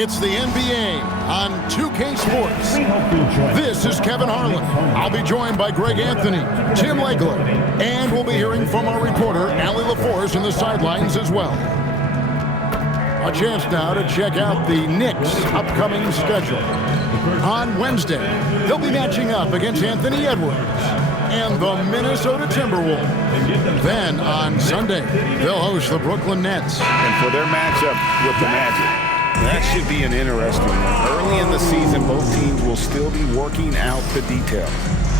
It's the NBA on 2K Sports. This is Kevin Harlan. I'll be joined by Greg Anthony, Tim Legler, and we'll be hearing from our reporter, Allie LaForce, in the sidelines as well. A chance now to check out the Knicks' upcoming schedule. On Wednesday, they'll be matching up against Anthony Edwards and the Minnesota Timberwolves. Then on Sunday, they'll host the Brooklyn Nets. And for their matchup with the Magic, that should be an interesting one. Early in the season, both teams will still be working out the details.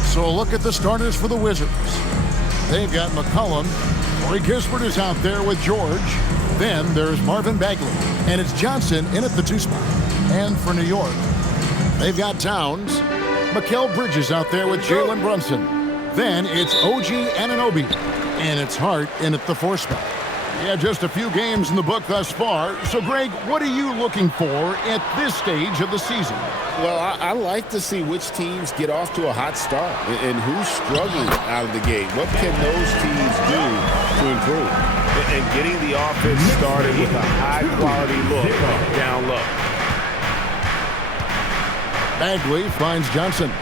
So look at the starters for the Wizards. They've got McCollum. Corey Kispert is out there with George. Then there's Marvin Bagley. And it's Johnson in at the 2 spot. And for New York, they've got Towns. Mikal Bridges out there with Jalen Brunson. Then it's OG Anunoby. And it's Hart in at the 4 spot. Yeah, just a few games in the book thus far. So, Greg, what are you looking for at this stage of the season? Well, I like to see which teams get off to a hot start and who's struggling out of the gate. What can those teams do to improve? And getting the offense started with a high-quality look down low. Bagley finds Johnson.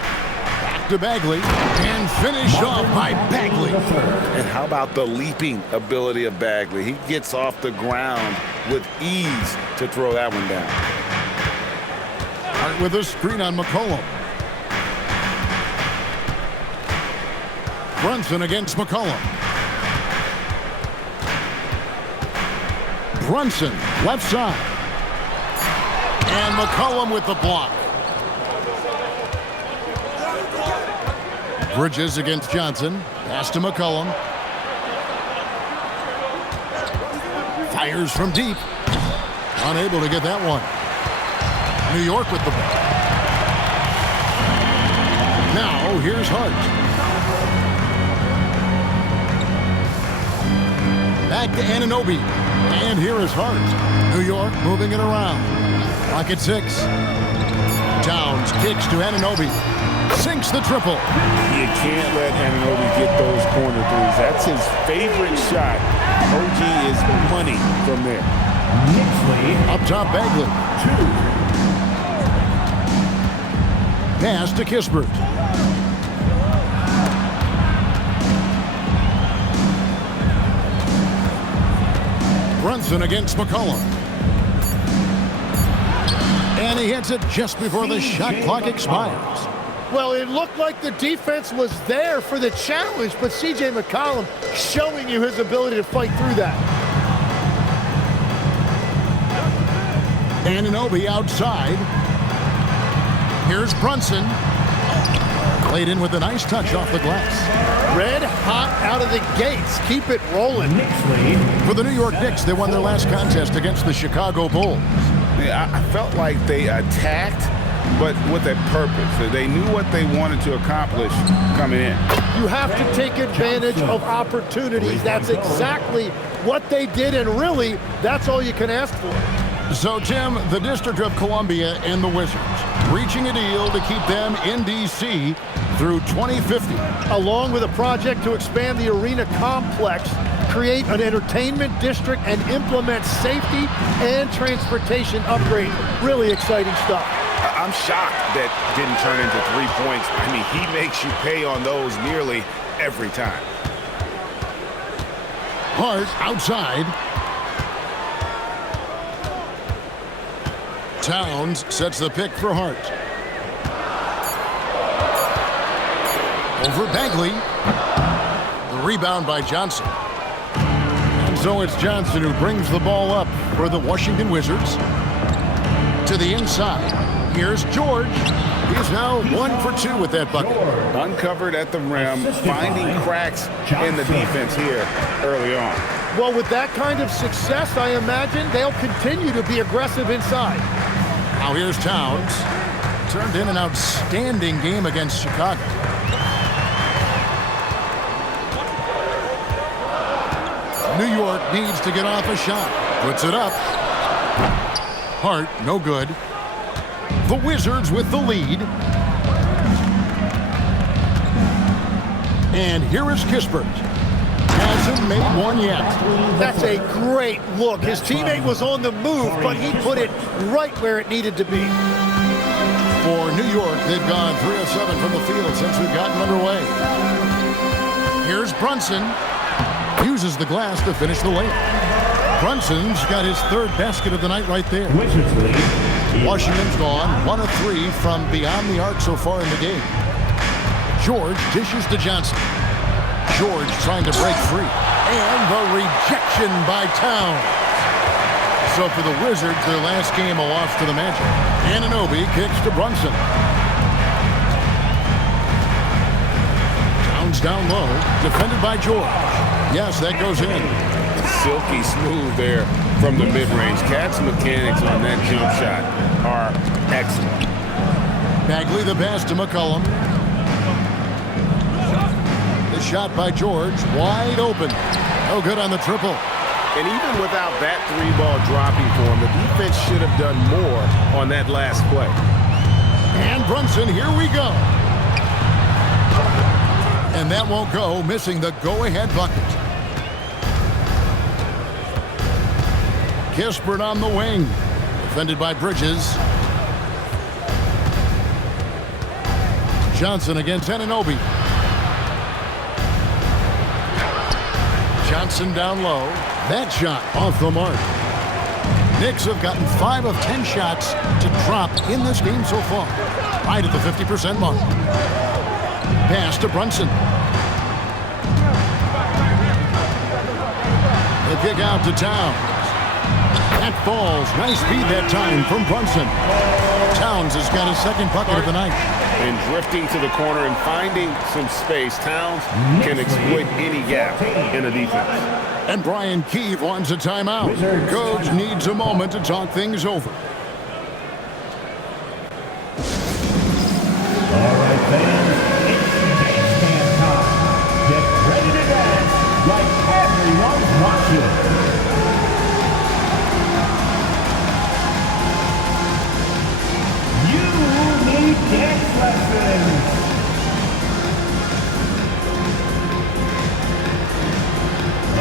To Bagley, and finished off by Bagley. And how about the leaping ability of Bagley? He gets off the ground with ease to throw that one down. Hart with a screen on McCollum. Brunson against McCollum. Brunson, left side. And McCollum with the block. Bridges against Johnson. Pass to McCollum. Fires from deep. Unable to get that one. New York with the ball. Now here's Hart. Back to Anunoby. And here is Hart. New York moving it around. Clock at 6. Towns kicks to Anunoby. Sinks the triple. You can't let Anunoby get those corner threes. That's his favorite shot. OG is money from there. Up top, Bagley. 2. Pass to Kispert. Brunson against McCollum. And he hits it just before the shot clock expires. Well, it looked like the defense was there for the challenge, but C.J. McCollum showing you his ability to fight through that. Anunoby outside. Here's Brunson. Played in with a nice touch off the glass. Red hot out of the gates. Keep it rolling. For the New York Knicks, they won their last contest against the Chicago Bulls. Yeah, I felt like they attacked, but with a purpose. They knew what they wanted to accomplish coming in. You have to take advantage of opportunities. That's exactly what they did, and really, that's all you can ask for. So, Tim, the District of Columbia and the Wizards reaching a deal to keep them in D.C. through 2050. Along with a project to expand the arena complex, create an entertainment district, and implement safety and transportation upgrades. Really exciting stuff. I'm shocked that didn't turn into 3 points. I mean, he makes you pay on those nearly every time. Hart outside. Towns sets the pick for Hart. Over Bagley. The rebound by Johnson. And so it's Johnson who brings the ball up for the Washington Wizards. To the inside. Here's George. He's now 1 for 2 with that bucket. Uncovered at the rim, finding cracks in the defense here early on. Well, with that kind of success, I imagine they'll continue to be aggressive inside. Now here's Towns. Turned in an outstanding game against Chicago. New York needs to get off a shot. Puts it up. Hart, no good. The Wizards with the lead. And here is Kispert. Has hasn't made one yet. That's a great look. His teammate was on the move, but he put it right where it needed to be. For New York, they've gone 3 of 7 from the field since we've gotten underway. Here's Brunson. Uses the glass to finish the layup. Brunson's got his 3rd basket of the night right there. Washington's gone 1 of 3 from beyond the arc so far in the game. George dishes to Johnson. George trying to break free. And the rejection by Towns. So for the Wizards, their last game a loss to the Magic. Anunoby kicks to Brunson. Towns down low, defended by George. Yes, that goes in. Silky smooth there from the mid-range. Cat's mechanics on that jump shot are excellent. Bagley the pass to McCollum. The shot by George, wide open. No good on the triple. And even without that 3-ball dropping for him, the defense should have done more on that last play. And Brunson, here we go. And that won't go, missing the go-ahead bucket. Kispert on the wing. Defended by Bridges. Johnson against Anunoby. Johnson down low. That shot off the mark. Knicks have gotten 5 of 10 shots to drop in this game so far. Right at the 50% mark. Pass to Brunson. The kick out to Towns. That falls. Nice feed that time from Brunson. Towns has got his 2nd bucket of the night. And drifting to the corner and finding some space, Towns can exploit any gap in a defense. And Brian Keefe wants a timeout. Coach needs a moment to talk things over. All right, fans, it's dance time. Get ready to dance like everyone's watching. You need dance lessons.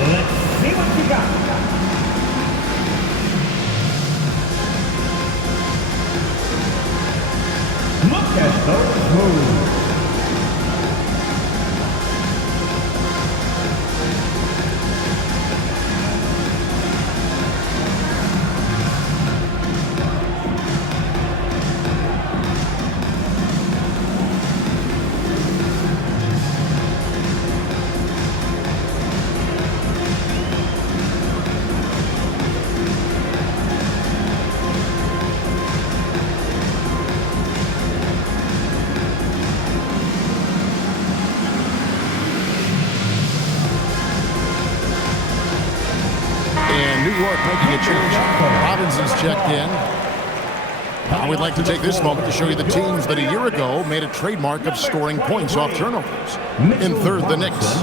Let's see what you got. Look at those moves. New York making a change. Robinson's checked in. Now we'd like to take this moment to show you the teams that a year ago made a trademark of scoring points off turnovers. In 3rd, the Knicks.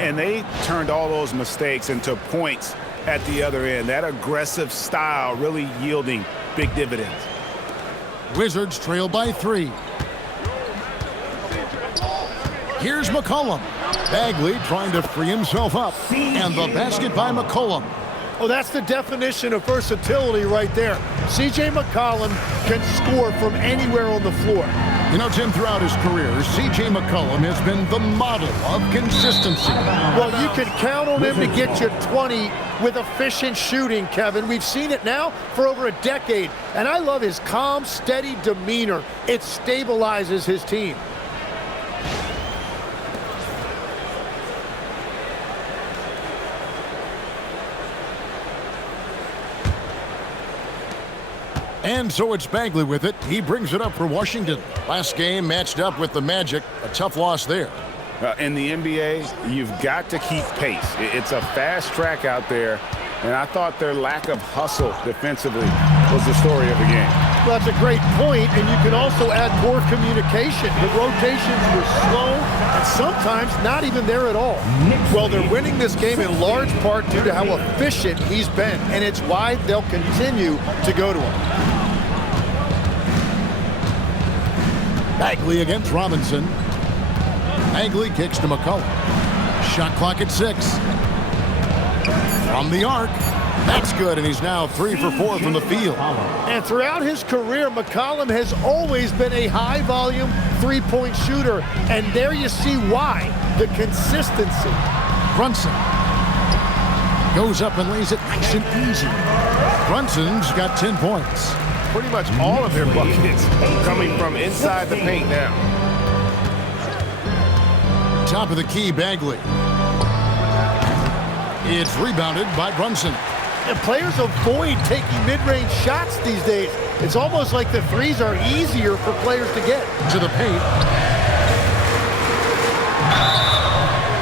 And they turned all those mistakes into points at the other end. That aggressive style really yielding big dividends. Wizards trail by 3. Here's McCollum. Bagley trying to free himself up. And the basket by McCollum. Oh, that's the definition of versatility right there. C.J. McCollum can score from anywhere on the floor. You know, Tim, throughout his career, C.J. McCollum has been the model of consistency. Well, you can count on him to get you 20 with efficient shooting, Kevin. We've seen it now for over a decade. And I love his calm, steady demeanor. It stabilizes his team. And so it's Bagley with it. He brings it up for Washington. Last game matched up with the Magic. A tough loss there. In the NBA, you've got to keep pace. It's a fast track out there, and I thought their lack of hustle defensively was the story of the game. Well, that's a great point, and you can also add poor communication. The rotations were slow and sometimes not even there at all. Well, they're winning this game in large part due to how efficient he's been, and it's why they'll continue to go to him. Bagley against Robinson. Bagley kicks to McCollum. Shot clock at 6. From the arc. That's good, and he's now 3 for 4 from the field. And throughout his career, McCollum has always been a high-volume three-point shooter. And there you see why, the consistency. Brunson goes up and lays it nice and easy. Brunson's got 10 points. Pretty much all of their buckets coming from inside the paint now. Top of the key, Bagley. It's rebounded by Brunson. And players avoid taking mid-range shots these days. It's almost like the threes are easier for players to get. To the paint.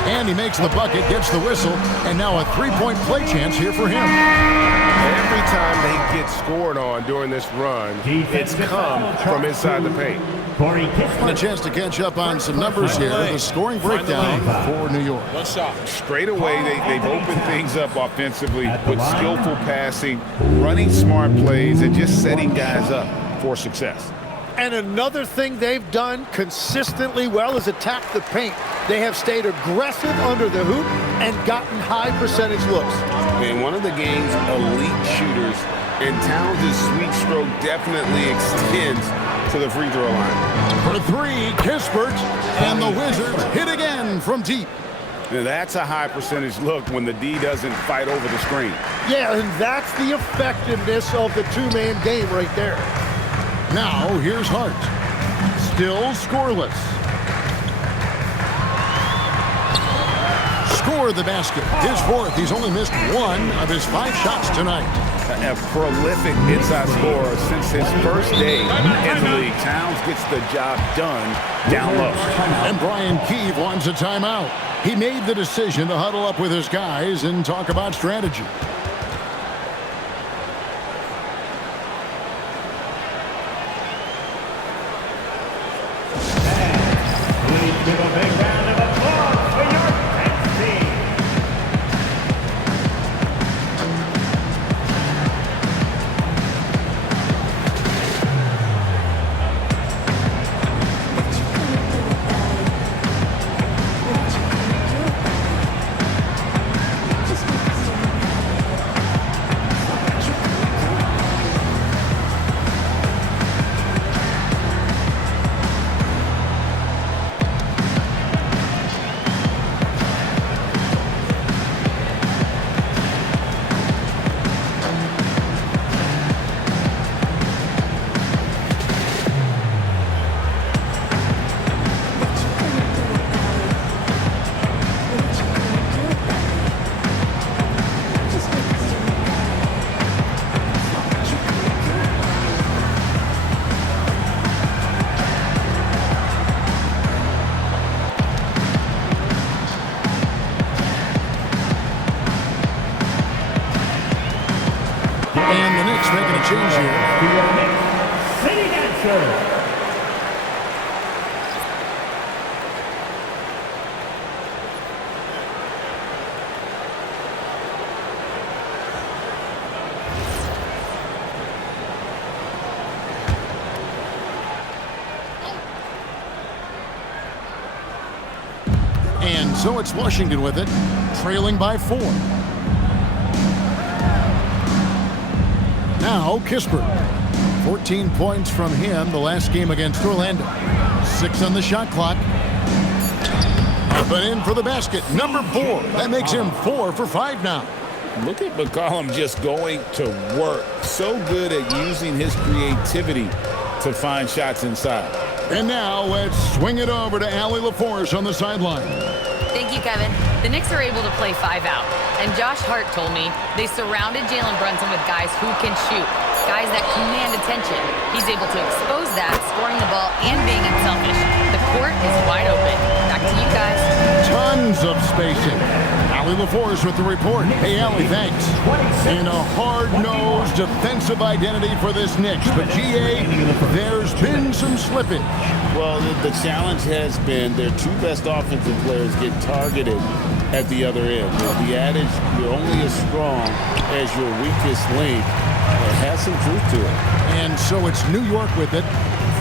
And he makes the bucket, gets the whistle, and now a three-point play chance here for him. Every time they get scored on during this run, it's come from inside the paint. And a chance to catch up on some numbers here. The scoring breakdown for New York. One shot. Straight away, they've opened things up offensively with skillful passing, running smart plays, and just setting guys up for success. And another thing they've done consistently well is attack the paint. They have stayed aggressive under the hoop and gotten high percentage looks. And one of the game's elite shooters, and Towns' sweet stroke definitely extends to the free throw line. For three, Kispert, and the Wizards hit again from deep. Now that's a high percentage look when the D doesn't fight over the screen. Yeah, and that's the effectiveness of the two-man game right there. Now, here's Hart. Still scoreless. Score the basket. His fourth. He's only missed 1 of his 5 shots tonight. A prolific inside scorer since his first day in the league. Towns gets the job done down low. And Brian Keefe wants a timeout. He made the decision to huddle up with his guys and talk about strategy. Give a big round of applause for your Knicks team. And the Knicks making a change here. Your Knicks City Dancer. And so it's Washington with it, trailing by 4. Now Kispert. 14 points from him the last game against Orlando. 6 on the shot clock. Up and in for the basket. Number 4. That makes him 4 for 5 now. Look at McCollum just going to work. So good at using his creativity to find shots inside. And now let's swing it over to Allie LaForce on the sideline. Thank you, Kevin. The Knicks are able to play 5 out. And Josh Hart told me they surrounded Jalen Brunson with guys who can shoot, guys that command attention. He's able to expose that, scoring the ball and being unselfish. The court is wide open. Back to you guys. Tons of spacing. Allie LaForce with the report. Hey, Allie, thanks. And a hard-nosed defensive identity for this Knicks. But, GA, there's been some slippage. Well, the challenge has been their 2 best offensive players get targeted at the other end. The adage, you're only as strong as your weakest link, has some truth to it. And so it's New York with it,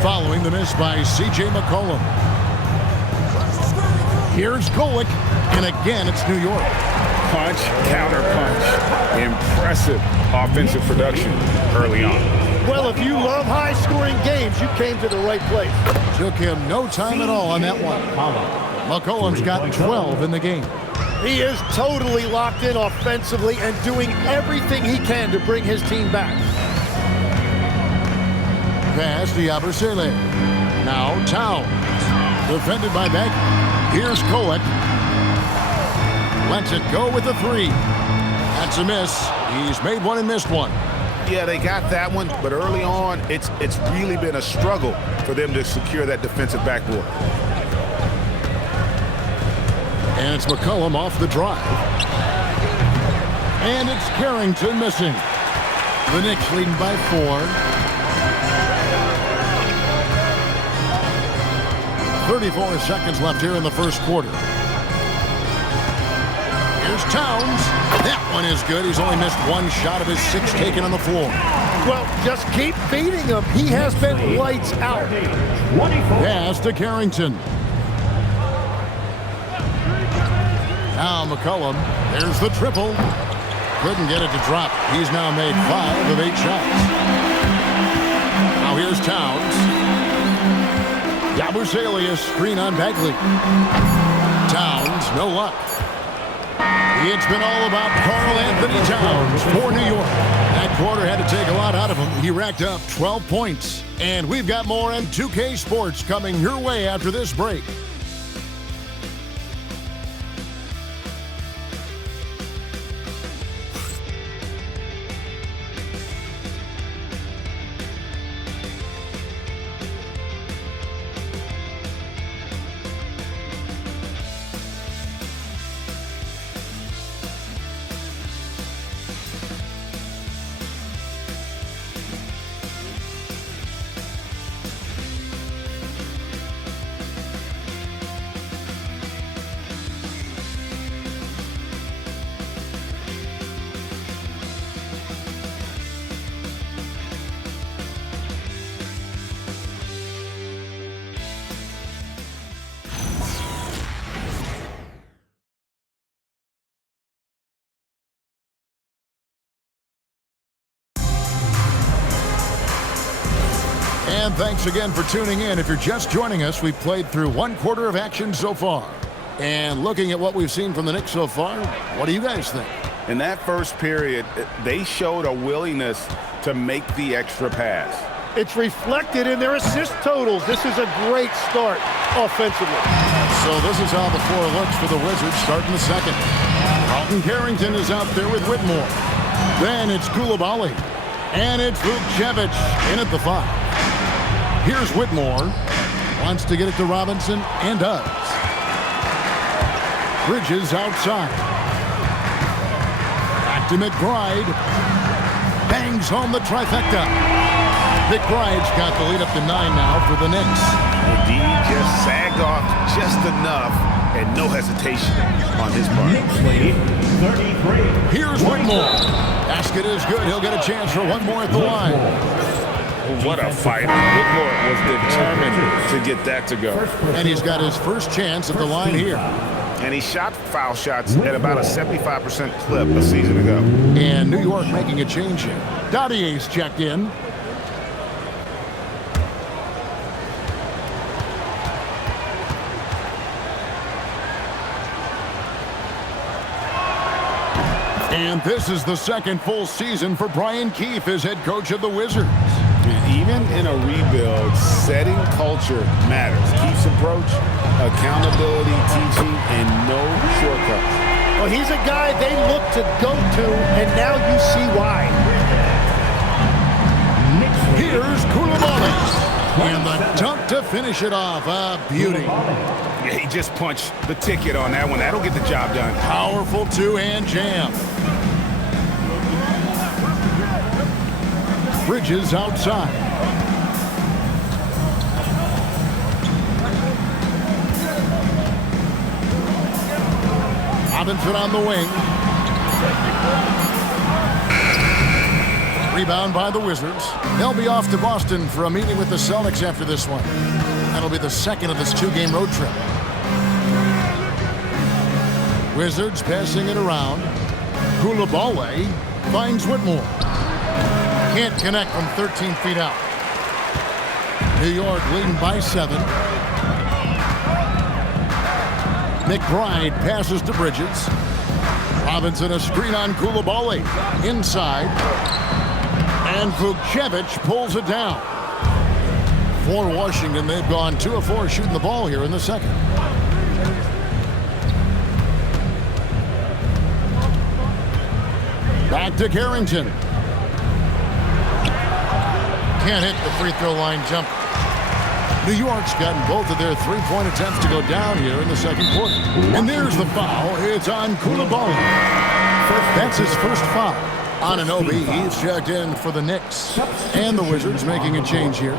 following the miss by C.J. McCollum. Here's Golick, and again it's New York. punch, counter punch. Impressive offensive production early on. Well, if you love high-scoring games, you came to the right place. Took him no time at all on that one. McCollum's got 12 in the game. He is totally locked in offensively and doing everything he can to bring his team back. Pass to Yabusele. Now Towns. Defended by Beck. Here's Kolek. Lets it go with the three. That's a miss. He's made one and missed one. Yeah, they got that one, but early on, it's really been a struggle for them to secure that defensive backboard. And it's McCollum off the drive. And it's Carrington missing. The Knicks leading by 4. 34 seconds left here in the first quarter. Here's Towns. That one is good. He's only missed one shot of his 6 taken on the floor. Well, just keep feeding him. He has been lights out. Pass to Carrington. Now McCollum. There's the triple. Couldn't get it to drop. He's now made 5 of 8 shots. Now here's Towns. Yabusele, screen on Bagley. Towns, no luck. It's been all about Karl Anthony Towns for New York. That quarter had to take a lot out of him. He racked up 12 points. And we've got more M2K Sports coming your way after this break. And thanks again for tuning in. If you're just joining us, we've played through 1 quarter of action so far. And looking at what we've seen from the Knicks so far, what do you guys think? In that first period, they showed a willingness to make the extra pass. It's reflected in their assist totals. This is a great start offensively. So this is how the floor looks for the Wizards starting the second. Carlton Carrington is out there with Whitmore. Then it's Koulibaly. And it's Vukcevic in at the 5. Here's Whitmore. Wants to get it to Robinson and does. Bridges outside. Back to McBride. Bangs home the trifecta. McBride's got the lead up to 9 now for the Knicks. D just sagged off just enough and no hesitation on his part. Knicks lead 33. Here's Whitmore. Basket is good. He'll get a chance for one more at the line. What a fight. Whitmore was determined to get that to go. And he's got his first chance at the line here. And he shot foul shots at about a 75% clip a season ago. And New York making a change here. Dottier's checked in. And this is the second full season for Brian Keefe as head coach of the Wizards. Even in a rebuild, setting culture matters. Keefe's approach, accountability, teaching, and no shortcuts. Well, he's a guy they look to go to, and now you see why. Here's Koulibaly. And the dunk to finish it off. A beauty. Yeah, he just punched the ticket on that one. That'll get the job done. Powerful two-hand jam. Bridges outside. Robinson on the wing. Rebound by the Wizards. They'll be off to Boston for a meeting with the Celtics after this one. That'll be the second of this 2-game road trip. Wizards passing it around. Koulibaly finds Whitmore. Can't connect from 13 feet out. New York leading by 7. McBride passes to Bridges. Robinson a screen on Koulibaly. Inside. And Vukcevic pulls it down. For Washington, they've gone 2 of 4 shooting the ball here in the second. Back to Carrington. Can't hit the free throw line jumper. New York's gotten both of their three-point attempts to go down here in the second quarter. And there's the foul. It's on Koulibaly. That's his first foul. Anunoby, he's checked in for the Knicks. And the Wizards making a change here.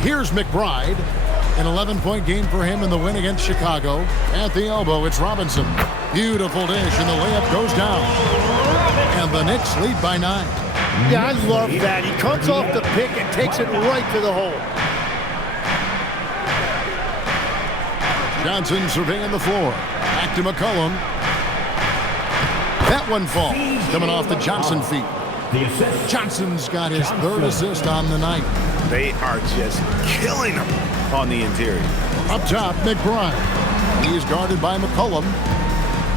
Here's McBride. An 11-point game for him in the win against Chicago. At the elbow, it's Robinson. Beautiful dish, and the layup goes down. And the Knicks lead by 9. Yeah, I love that. He comes off the pick and takes it right to the hole. Johnson surveying the floor. Back to McCollum. That one falls. Coming off the Johnson feet. Johnson's got his 3rd assist on the night. They are just killing him on the interior. Up top, McBride. He is guarded by McCollum.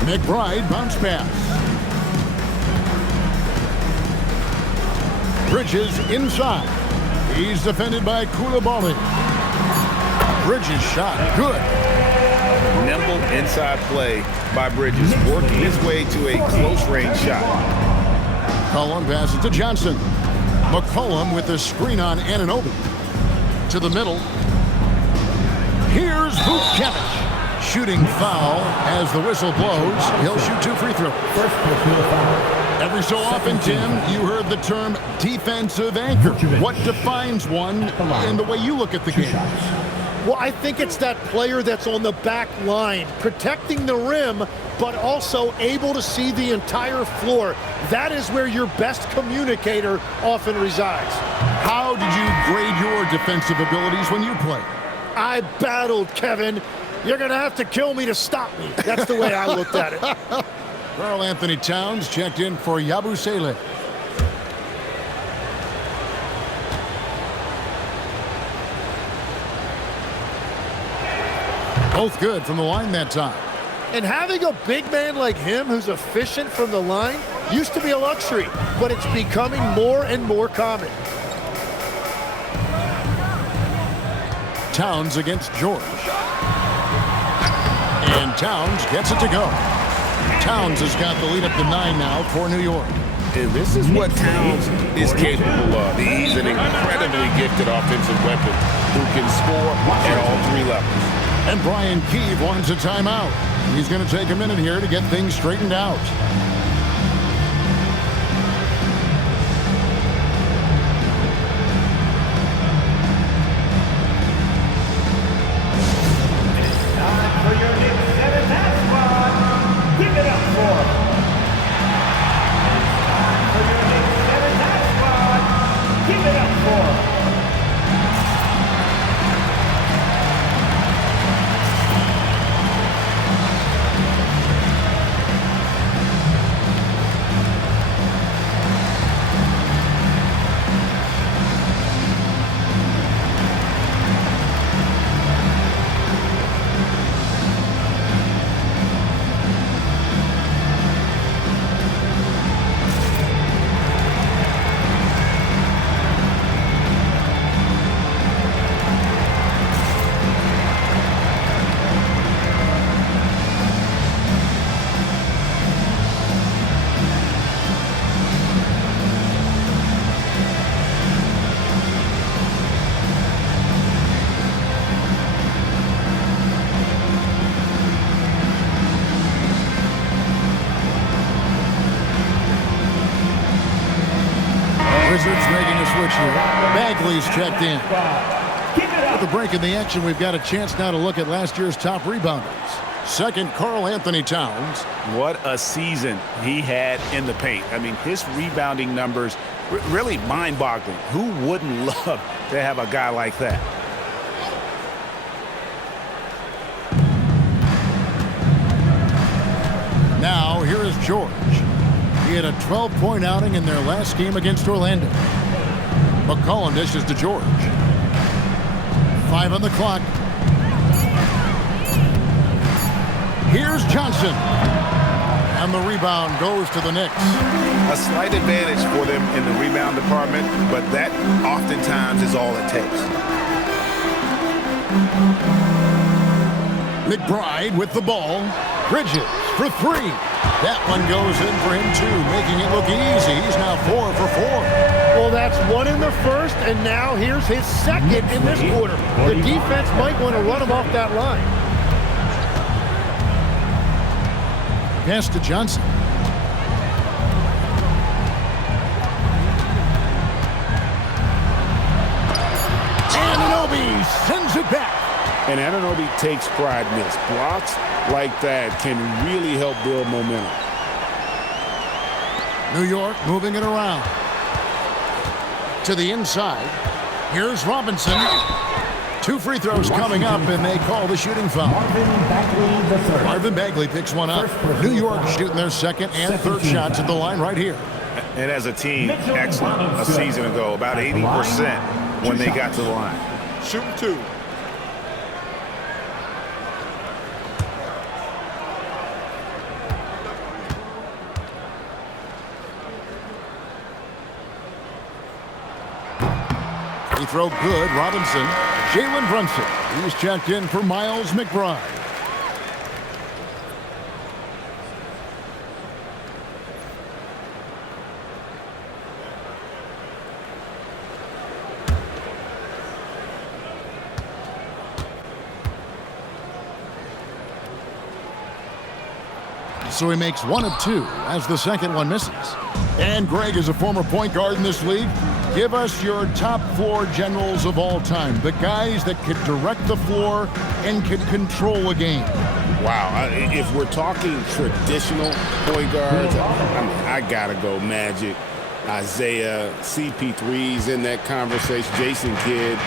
McBride bounce pass. Bridges inside. He's defended by Koulibaly. Bridges shot. Good. Nimble inside play by Bridges, working his way to a close-range shot. McCollum passes to Johnson. McCollum with the screen on Anunoby. To the middle. Here's Vukcevic. Shooting foul as the whistle blows. He'll shoot 2 free throws. Every so often, Tim, you heard the term defensive anchor. What defines one in the way you look at the game? Well, I think it's that player that's on the back line, protecting the rim, but also able to see the entire floor. That is where your best communicator often resides. How did you grade your defensive abilities when you played? I battled, Kevin. You're going to have to kill me to stop me. That's the way I looked at it. Karl Anthony Towns checked in for Yabusele. Both good from the line that time. And having a big man like him who's efficient from the line used to be a luxury, but it's becoming more and more common. Towns against George. And Towns gets it to go. Towns has got the lead up to 9 now for New York. And this is what Towns is capable of. He's an incredibly gifted offensive weapon who can score at all 3 levels. And Brian Keeve wants a timeout. He's going to take a minute here to get things straightened out. For your Knicks 7 half squad, give it up for him. For your Knicks 7 half squad, give it up for him. Wizards making a switch here. Bagley's checked in. With the break in the action, we've got a chance now to look at last year's top rebounders. Second, Karl Anthony Towns. What a season he had in the paint. I mean, his rebounding numbers, really mind-boggling. Who wouldn't love to have a guy like that? Now, here is George. He had a 12-point outing in their last game against Orlando. McCollum dishes to George. 5 on the clock. Here's Johnson. And the rebound goes to the Knicks. A slight advantage for them in the rebound department, but that oftentimes is all it takes. McBride with the ball. Bridges for 3. That one goes in for him, too, making it look easy. He's now 4 for 4. Well, that's 1 in the first, and now here's his second in this quarter. The defense might want to run him off that line. Pass to Johnson. Anunoby sends it back. And Anunoby takes pride in this. Blocks like that can really help build momentum. New York moving it around. To the inside. Here's Robinson. 2 free throws coming up, and they call the shooting foul. Marvin Bagley picks one up. New York shooting their second and third shots at the line right here. And as a team, excellent. A season ago, about 80% when they got to the line. Shooting 2. Free throw good. Robinson. Jalen Brunson. He's checked in for Miles McBride. So he makes 1 of 2 as the second one misses. And Greg is a former point guard in this league. Give us your top floor generals of all time. The guys that could direct the floor and could control a game. Wow. If we're talking traditional point guards, I got to go Magic, Isaiah, CP3's in that conversation, Jason Kidd.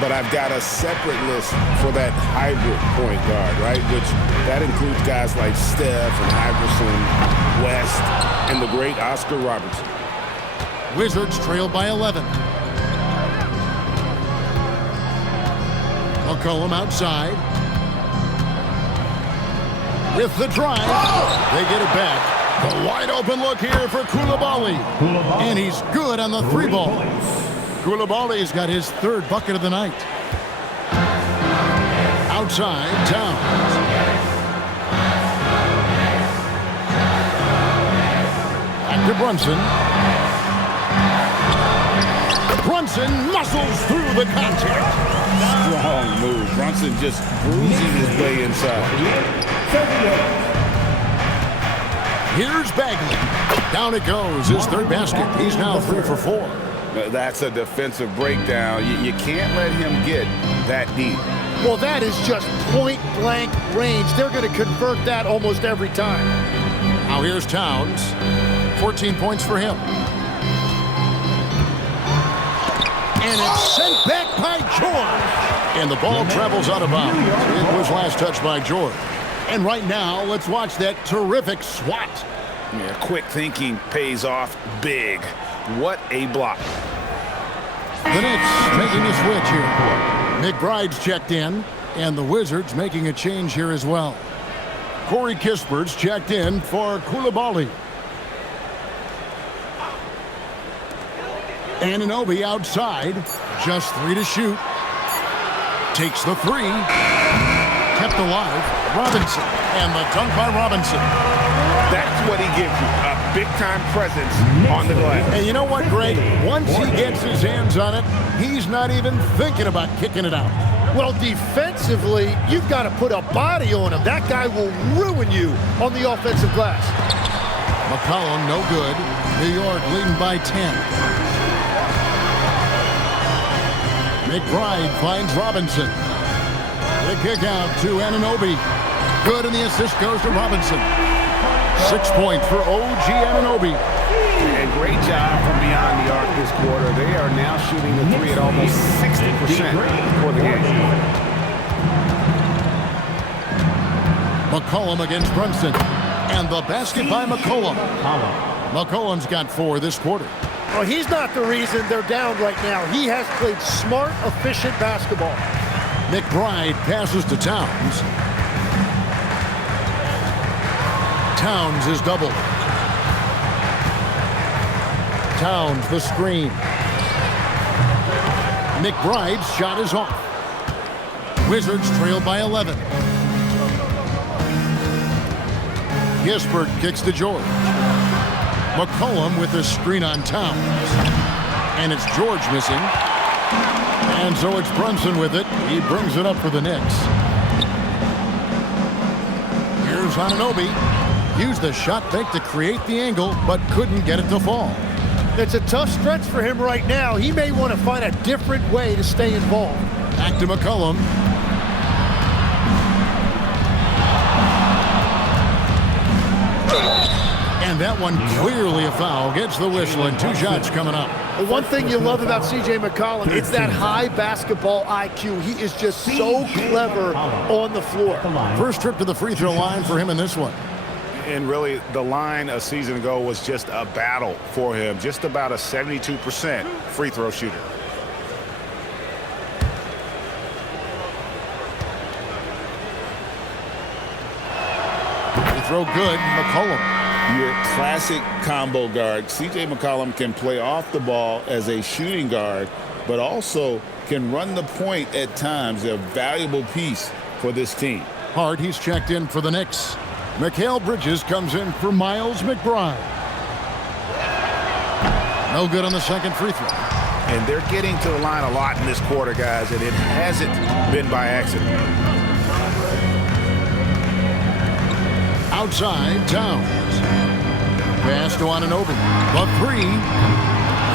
But I've got a separate list for that hybrid point guard, right? Which that includes guys like Steph and Iverson, West, and the great Oscar Robertson. Wizards trail by 11. McCollum outside. With the drive. They get it back. The wide open look here for Koulibaly. And he's good on the 3 ball. Koulibaly's got his 3rd bucket of the night. Outside, Towns. Back to Brunson. Brunson muscles through the contact. Strong move. Brunson just bruising his way inside. Here's Bagley. Down it goes. His 3rd basket. He's now 3 for 4. That's a defensive breakdown. You can't let him get that deep. Well, that is just point-blank range. They're going to convert that almost every time. Now here's Towns. 14 points for him. And it's sent back by George. And the ball travels out of bounds. It was last touched by George. And right now, let's watch that terrific swat. Yeah, quick thinking pays off big. What a block. The Knicks making a switch here. McBride's checked in, and the Wizards making a change here as well. Corey Kispert's checked in for Koulibaly. Anunoby outside, just 3 to shoot. Takes the 3. Kept alive. Robinson, and the dunk by Robinson. That's what he gives you, a big-time presence on the glass. And you know what, Greg? Once he gets his hands on it, he's not even thinking about kicking it out. Well, defensively, you've got to put a body on him. That guy will ruin you on the offensive glass. McCollum, no good. New York leading by 10. McBride finds Robinson. The kick out to Anunoby. Good, and the assist goes to Robinson. 6 points for OG Anunoby. And great job from beyond the arc this quarter. They are now shooting the three at almost 60% for the game. McCollum against Brunson. And the basket by McCollum. McCollum's got 4 this quarter. Well, he's not the reason they're down right now. He has played smart, efficient basketball. McBride passes to Towns. Towns is doubled. Towns the screen. McBride's shot is off. Wizards trail by 11. Gisbert kicks to George. McCollum with a screen on Towns. And it's George missing. And so it's Brunson with it. He brings it up for the Knicks. Here's Anunoby. Used the shot fake to create the angle, but couldn't get it to fall. It's a tough stretch for him right now. He may want to find a different way to stay involved. Back to McCollum. And that one clearly a foul. Gets the whistle and 2 shots coming up. The one thing you love about C.J. McCollum, it's that high basketball IQ. He is just so clever on the floor. First trip to the free throw line for him in this one. And really, the line a season ago was just a battle for him. Just about a 72% free throw shooter. Free throw good, McCollum. Your classic combo guard. C.J. McCollum can play off the ball as a shooting guard, but also can run the point at times. A valuable piece for this team. Hart, he's checked in for the Knicks. Mikal Bridges comes in for Miles McBride. No good on the second free throw. And they're getting to the line a lot in this quarter, guys, and it hasn't been by accident. Outside, Towns. Pass to Anunoby. The 3.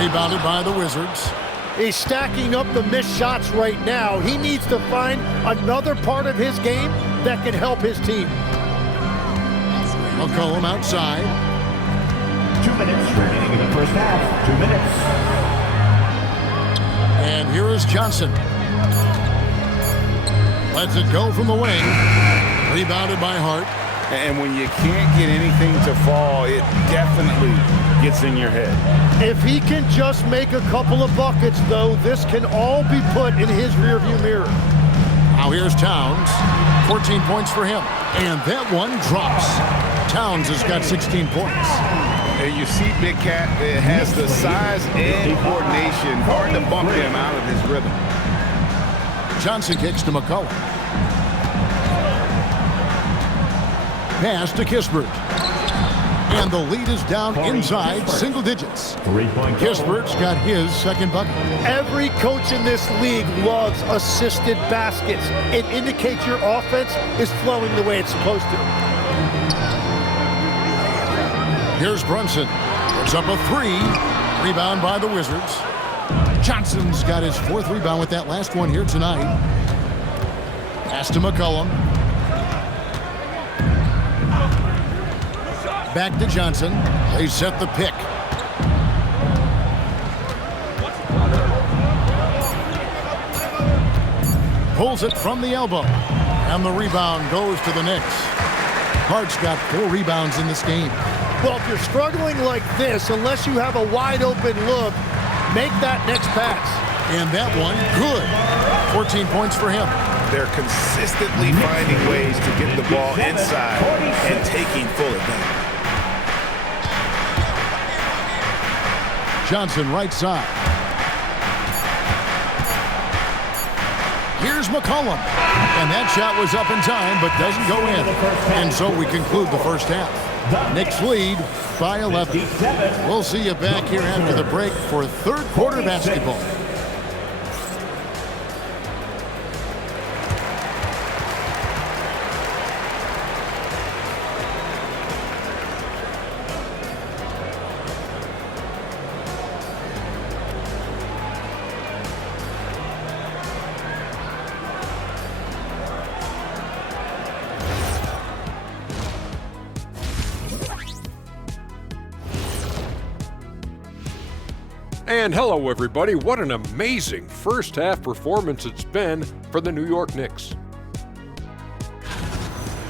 Rebounded by the Wizards. He's stacking up the missed shots right now. He needs to find another part of his game that can help his team. McCollum outside. 2 minutes remaining in the first half. 2 minutes. And here is Johnson. Lets it go from the wing. Rebounded by Hart. And when you can't get anything to fall, it definitely gets in your head. If he can just make a couple of buckets, though, this can all be put in his rearview mirror. Now here's Towns. 14 points for him. And that one drops. Towns has got 16 points. And you see Big Cat has the size and coordination. Hard to bump him out of his rhythm. Johnson kicks to McCollum. Pass to Gisbert. And the lead is down inside single digits. Gisbert's got his second bucket. Every coach in this league loves assisted baskets. It indicates your offense is flowing the way it's supposed to. Here's Brunson. Puts up a 3. Rebound by the Wizards. Johnson's got his 4th rebound with that last one here tonight. Pass to McCollum. Back to Johnson. They set the pick. Pulls it from the elbow. And the rebound goes to the Knicks. Hart's got 4 rebounds in this game. Well, if you're struggling like this, unless you have a wide open look, make that next pass. And that one, good. 14 points for him. They're consistently finding ways to get the ball inside and taking full advantage. Johnson right side. Here's McCollum. And that shot was up in time, but doesn't go in. And so we conclude the first half. Knicks lead by 11. We'll see you back here after the break for third quarter basketball. And hello, everybody. What an amazing first half performance it's been for the New York Knicks.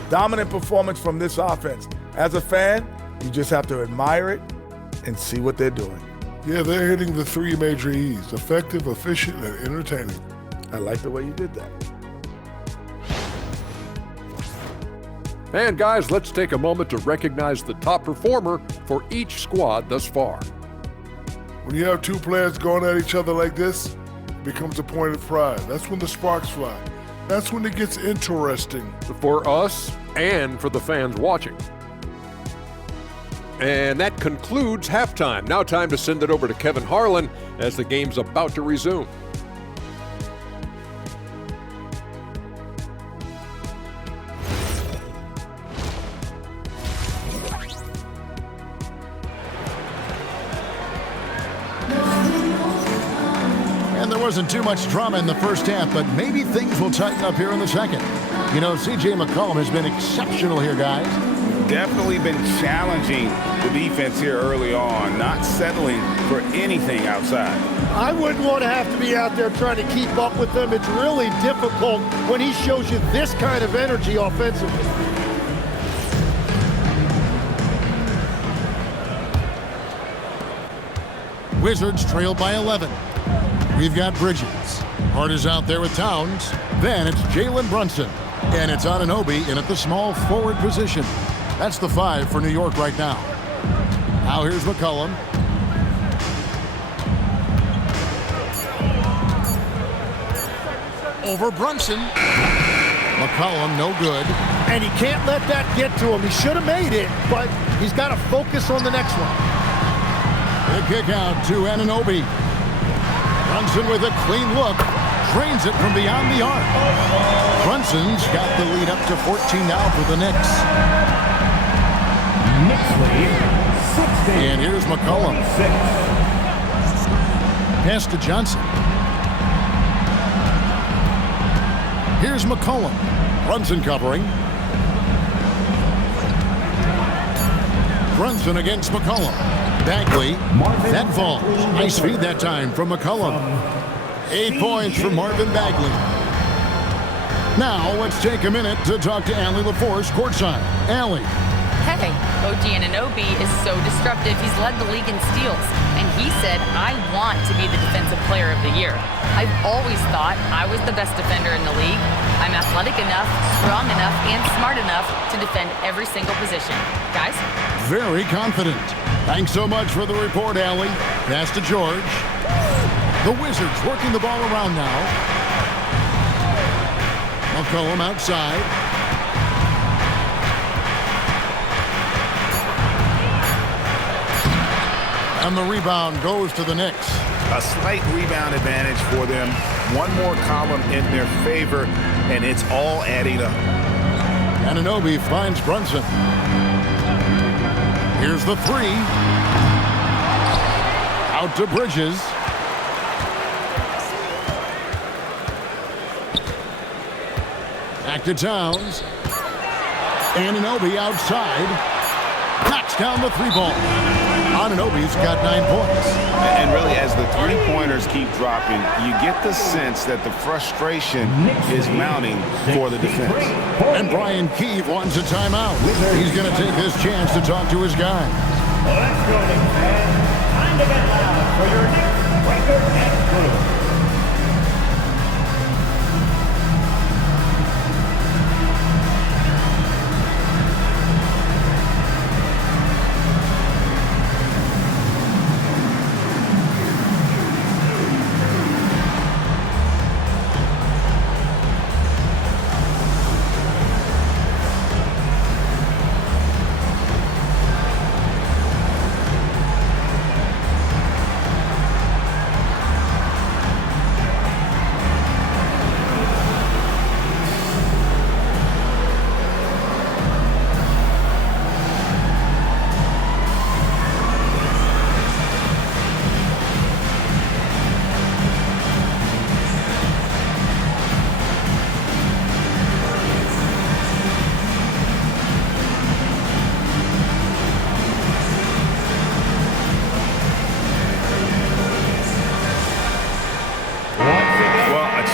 Dominant performance from this offense. As a fan, you just have to admire it and see what they're doing. Yeah, they're hitting the three major E's: effective, efficient, and entertaining. I like the way you did that. And guys, let's take a moment to recognize the top performer for each squad thus far. When you have two players going at each other like this, it becomes a point of pride. That's when the sparks fly. That's when it gets interesting. For us and for the fans watching. And that concludes halftime. Now time to send it over to Kevin Harlan as the game's about to resume. And there wasn't too much drama in the first half, but maybe things will tighten up here in the second. You know, C.J. McCollum has been exceptional here, guys. Definitely been challenging the defense here early on, not settling for anything outside. I wouldn't want to have to be out there trying to keep up with them. It's really difficult when he shows you this kind of energy offensively. Wizards trail by 11. We've got Bridges. Hart is out there with Towns. Then it's Jalen Brunson. And it's Anunoby in at the small forward position. That's the 5 for New York right now. Now here's McCollum. Over Brunson. McCollum no good. And he can't let that get to him. He should have made it, but he's got to focus on the next one. The kick out to Anunoby. Brunson with a clean look. Drains it from beyond the arc. Brunson's got the lead up to 14 now for the Knicks. Knicks lead 60. And here's McCollum. Pass to Johnson. Here's McCollum. Brunson covering. Brunson against McCollum. Bagley. That falls. Nice feed that time from McCollum. 8 points from Marvin Bagley. Now let's take a minute to talk to Allie LaForce courtside. Allie. Hey, OG Anunoby is so disruptive. He's led the league in steals. And he said, I want to be the defensive player of the year. I've always thought I was the best defender in the league. I'm athletic enough, strong enough, and smart enough to defend every single position. Guys? Very confident. Thanks so much for the report, Allie. Pass to George. The Wizards working the ball around now. McCollum outside. And the rebound goes to the Knicks. A slight rebound advantage for them. One more column in their favor, and it's all adding up. Anunoby finds Brunson. Here's the 3. Out to Bridges. Back to Towns. Anunoby outside. Knocks down the 3-ball. Anunoby's got 9 points. And really, as the three-pointers keep dropping, you get the sense that the frustration is mounting for the defense. And Brian Keefe wants a timeout. He's going to take this chance to talk to his guy. Let's go, Knicks fans. Time to get loud for your Knicks record and crew.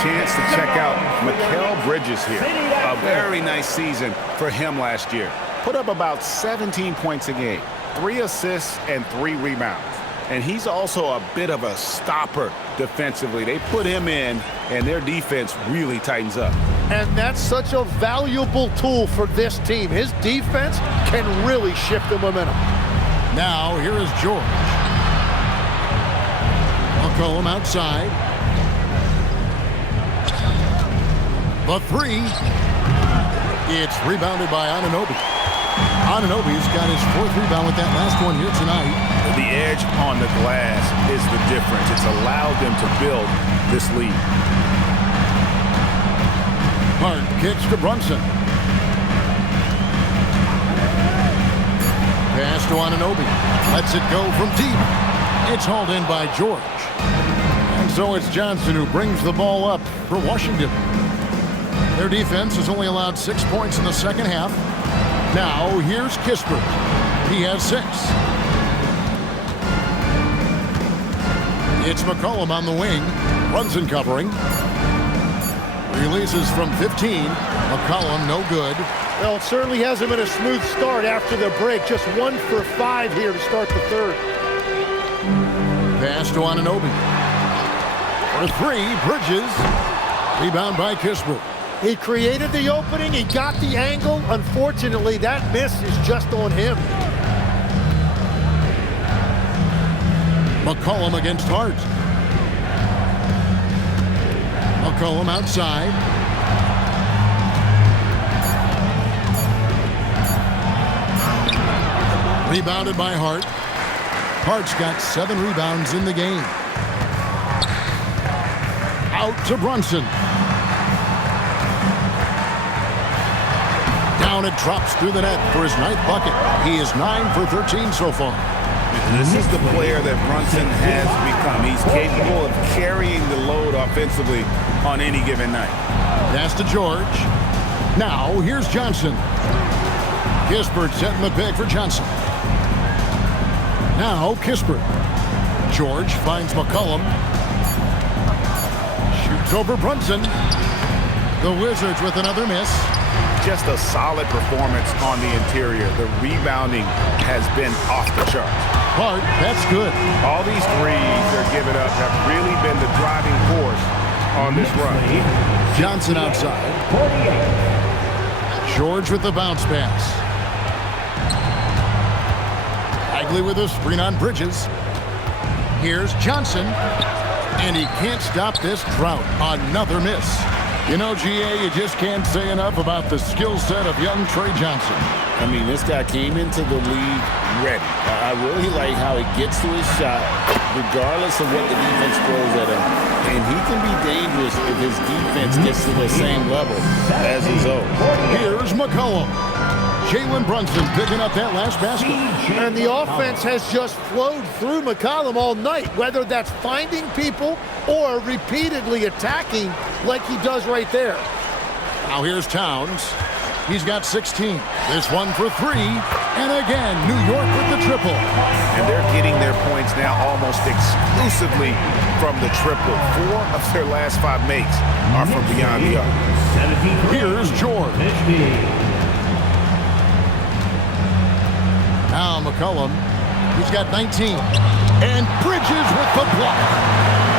chance to check out Mikal Bridges here. A very nice season for him last year. Put up about 17 points a game, 3 assists and 3 rebounds. And he's also a bit of a stopper defensively. They put him in, and their defense really tightens up. And that's such a valuable tool for this team. His defense can really shift the momentum. Now, here is George. McCollum outside. The 3. It's rebounded by Anunoby. Anunoby's got his 4th rebound with that last one here tonight. The edge on the glass is the difference. It's allowed them to build this lead. Hart kicks to Brunson. Pass to Anunoby. Lets it go from deep. It's hauled in by George. And so it's Johnson who brings the ball up for Washington. Their defense has only allowed 6 points in the second half. Now here's Kispert. He has 6. It's McCollum on the wing. Brunson covering. Releases from 15. McCollum no good. Well, it certainly hasn't been a smooth start after the break. Just 1 for 5 here to start the third. Pass to Anunoby. For 3, Bridges. Rebound by Kispert. He created the opening. He got the angle. Unfortunately, that miss is just on him. McCollum against Hart. McCollum outside. Rebounded by Hart. Hart's got 7 rebounds in the game. Out to Brunson. Down it drops through the net for his 9th bucket. He is 9 for 13 so far. This is the player that Brunson has become. He's capable of carrying the load offensively on any given night. Pass to George. Now here's Johnson. Kispert setting the pick for Johnson. Now Kispert. George finds McCollum. Shoots over Brunson. The Wizards with another miss. Just a solid performance on the interior. The rebounding has been off the charts. Hart, that's good. All these threes they're giving up have really been the driving force on this run. Johnson outside. George with the bounce pass. Bagley with a screen on Bridges. Here's Johnson. And he can't stop this drought. Another miss. You know, GA, you just can't say enough about the skill set of young Trey Johnson. I mean, this guy came into the league ready. I really like how he gets to his shot, regardless of what the defense throws at him. And he can be dangerous if his defense gets to the same level as his own. Here's McCollum. Jalen Brunson picking up that last basket. And the offense has just flowed through McCollum all night, whether that's finding people or repeatedly attacking like he does right there. Now here's Towns. He's got 16. This one for 3. And again, New York with the triple. And they're getting their points now almost exclusively from the triple. 4 of their last 5 makes are from beyond the arc. Here's George. Now McCollum, he's got 19. And Bridges with the block.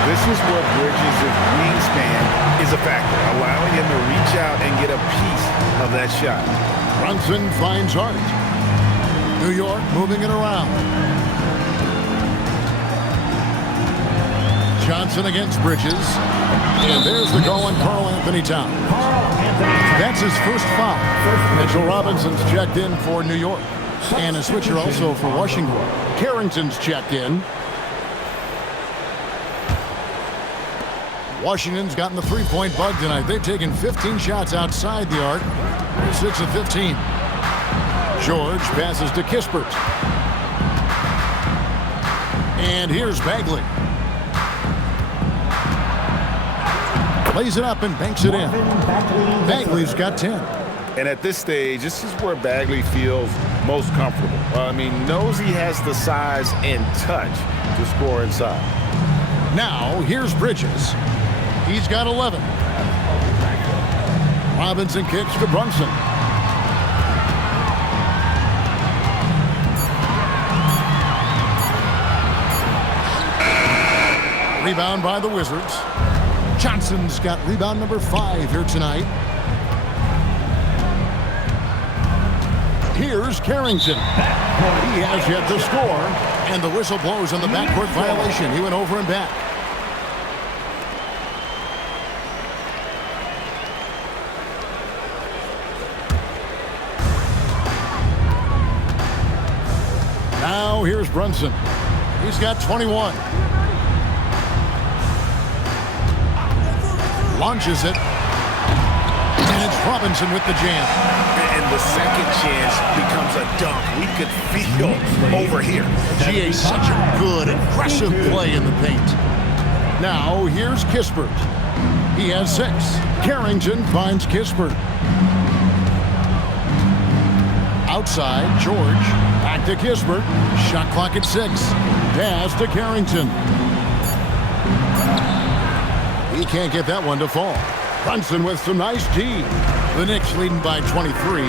This is where Bridges' wingspan is a factor, allowing him to reach out and get a piece of that shot. Brunson finds Hart. New York moving it around. Johnson against Bridges. And there's the goal on Karl Anthony Towns. That's his first foul. Mitchell Robinson's checked in for New York. And a switcher also for Washington. Carrington's checked in. Washington's gotten the three-point bug tonight. They've taken 15 shots outside the arc. 6 of 15. George passes to Kispert. And here's Bagley. Lays it up and banks it in. Bagley's got 10. And at this stage, this is where Bagley feels most comfortable. I mean, knows he has the size and touch to score inside. Now, here's Bridges. He's got 11. Robinson kicks to Brunson. Rebound by the Wizards. Johnson's got rebound number 5 here tonight. Here's Carrington. He has yet to score, and the whistle blows on the backcourt violation. He went over and back. Now here's Brunson. He's got 21. Launches it. And it's Robinson with the jam. And the second chance becomes a dunk. We could feel over here. GA, such a good, aggressive play in the paint. Now here's Kispert. He has 6. Carrington finds Kispert. Outside, George. Back to Kispert. Shot clock at 6. Pass to Carrington. He can't get that one to fall. Brunson with some nice D. The Knicks leading by 23.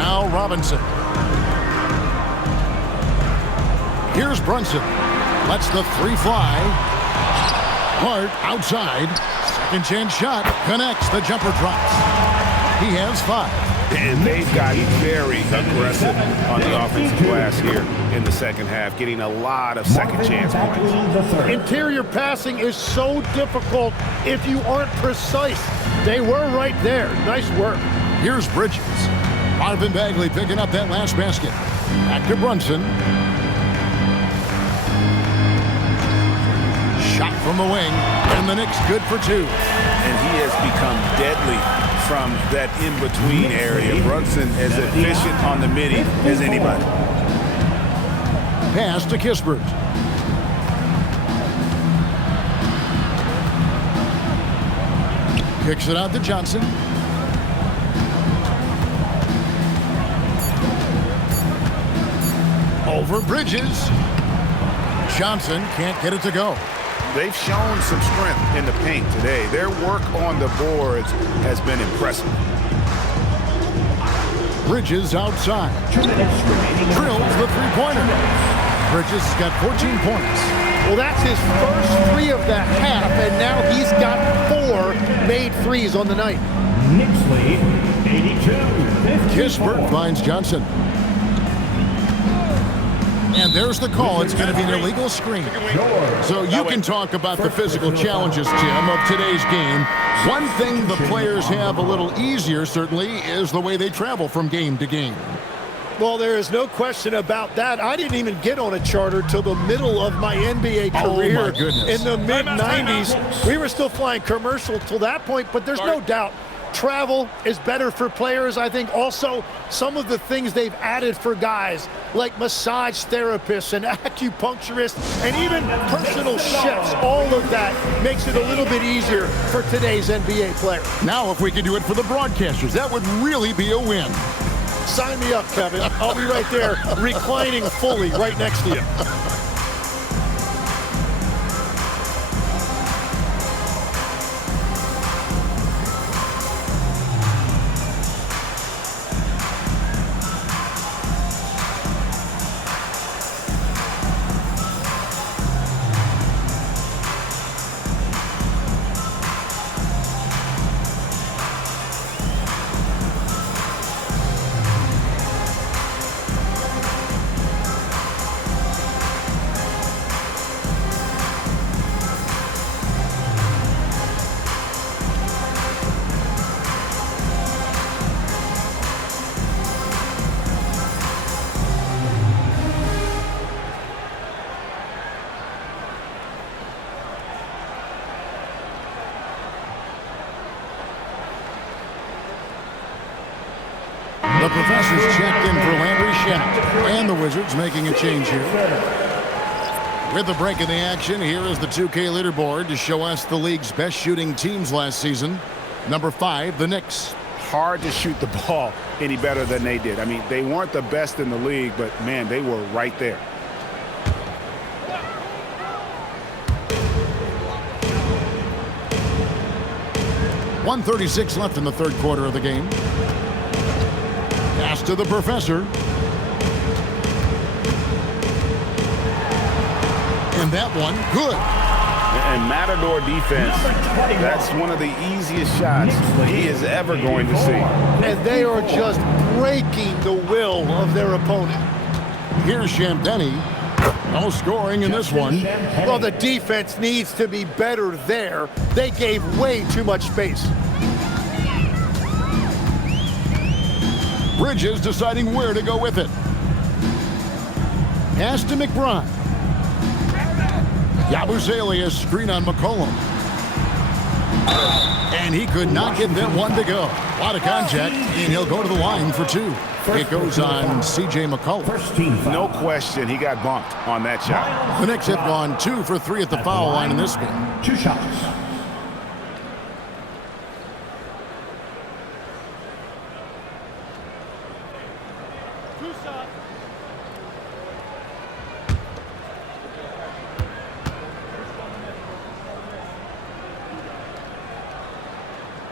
Now Robinson. Here's Brunson. Lets the 3 fly. Hart outside. Second chance shot. Connects. The jumper drops. He has 5. And they've got very aggressive on the offensive glass here in the second half, getting a lot of second chance points. Interior passing is so difficult if you aren't precise. They were right there. Nice work. Here's Bridges. Marvin Bagley picking up that last basket. Back to Brunson. Shot from the wing, and the Knicks good for 2. And he has become deadly from that in-between area. Brunson as efficient on the midi as anybody. Pass to Kispert. Kicks it out to Johnson. Over Bridges. Johnson can't get it to go. They've shown some strength in the paint today. Their work on the boards has been impressive. Bridges outside. Drills the three-pointer. Bridges has got 14 points. Well, that's his first 3 of the half, and now he's got 4 made threes on the night. Knicks lead 82-54. Kispert finds Johnson. And there's the call. It's going to be an illegal screen. So you can talk about the physical challenges, Tim, of today's game. One thing the players have a little easier, certainly, is the way they travel from game to game. Well, there is no question about that. I didn't even get on a charter till the middle of my NBA career. Oh, my goodness. In the mid-90s. We were still flying commercial till that point, but there's no doubt travel is better for players. I think also some of the things they've added for guys like massage therapists and acupuncturists and even personal chefs, all of that makes it a little bit easier for today's NBA player. Now, if we could do it for the broadcasters, that would really be a win. Sign me up, Kevin. I'll be right there reclining fully right next to you. The professor's checked in for Landry Shamet, and the Wizards making a change here. With the break in the action, here is the 2K leaderboard to show us the league's best shooting teams last season. Number 5, the Knicks. Hard to shoot the ball any better than they did. I mean, they weren't the best in the league, but, man, they were right there. 1:36 left in the third quarter of the game. Pass to the professor. And that one, good. And Matador defense, that's one of the easiest shots he is ever going to see. And they are just breaking the will of their opponent. Here's Champagny. No scoring in this one. Well, the defense needs to be better there. They gave way too much space. Bridges deciding where to go with it. Pass to McBride. Yabusele screen on McCollum. And he could not get that one to go. A lot of contact, and he'll go to the line for two. It goes on C.J. McCollum. No question, he got bumped on that shot. The Knicks have gone 2 for 3 at the foul line in this one. 2 shots.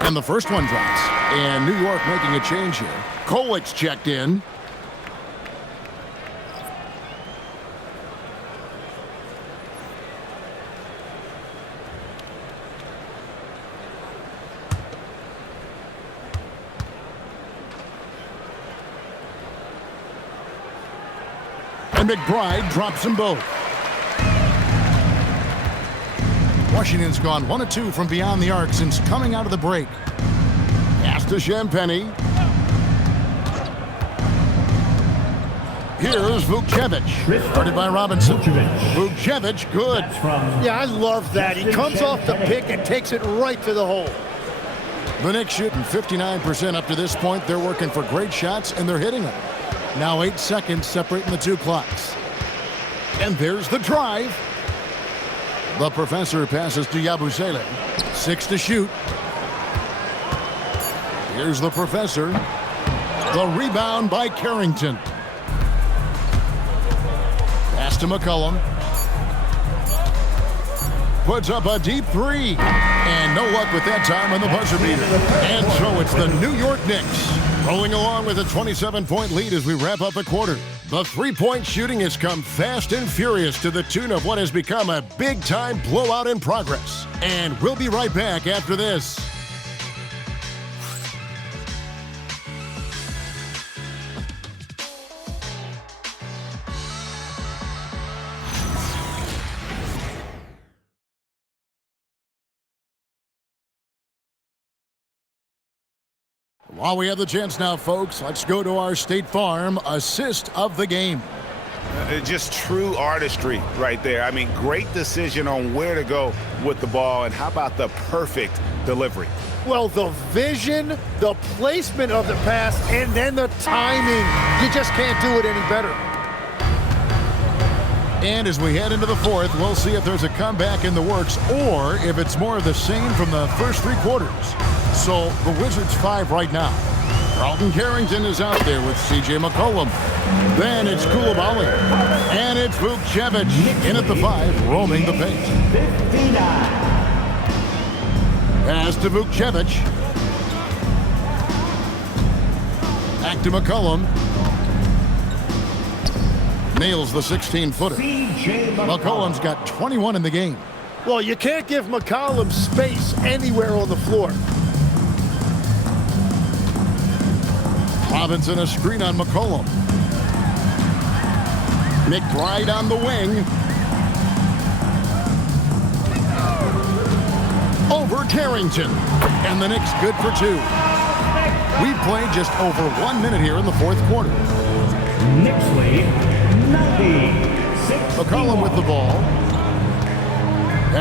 And the first one drops. And New York making a change here. Kolek's checked in. And McBride drops them both. Washington's gone 1 of 2 from beyond the arc since coming out of the break. Pass to Champagny. Here's Vukcevic. Started by Robinson. Vukcevic, good. Yeah, I love that. He comes off the pick and takes it right to the hole. The Knicks shooting 59% up to this point. They're working for great shots, and they're hitting them. Now 8 seconds separating the two clocks. And there's the drive. The professor passes to Yabusele. 6 to shoot. Here's the professor. The rebound by Carrington. Pass to McCollum. Puts up a deep 3. And no luck with that time on the buzzer beater. And so it's the New York Knicks rolling along with a 27-point lead as we wrap up the quarter. The three-point shooting has come fast and furious to the tune of what has become a big-time blowout in progress. And we'll be right back after this. While we have the chance now, folks, let's go to our State Farm assist of the game. Just true artistry right there. I mean, great decision on where to go with the ball, and how about the perfect delivery? Well, the vision, the placement of the pass, and then the timing. You just can't do it any better. And as we head into the fourth, we'll see if there's a comeback in the works or if it's more of the same from the first 3 quarters. So the Wizards 5 right now. Carlton Carrington is out there with C.J. McCollum. Then it's Koulibaly. And it's Vukcevic in at the 5, roaming the paint. 59. Pass to Vukcevic. Back to McCollum. Nails the 16-footer. McCollum's got 21 in the game. Well, you can't give McCollum space anywhere on the floor. Robinson a screen on McCollum. McBride on the wing. Over Carrington. And the Knicks good for 2. We've played just over 1 minute here in the fourth quarter. Knicks lead 96. McCollum with the ball.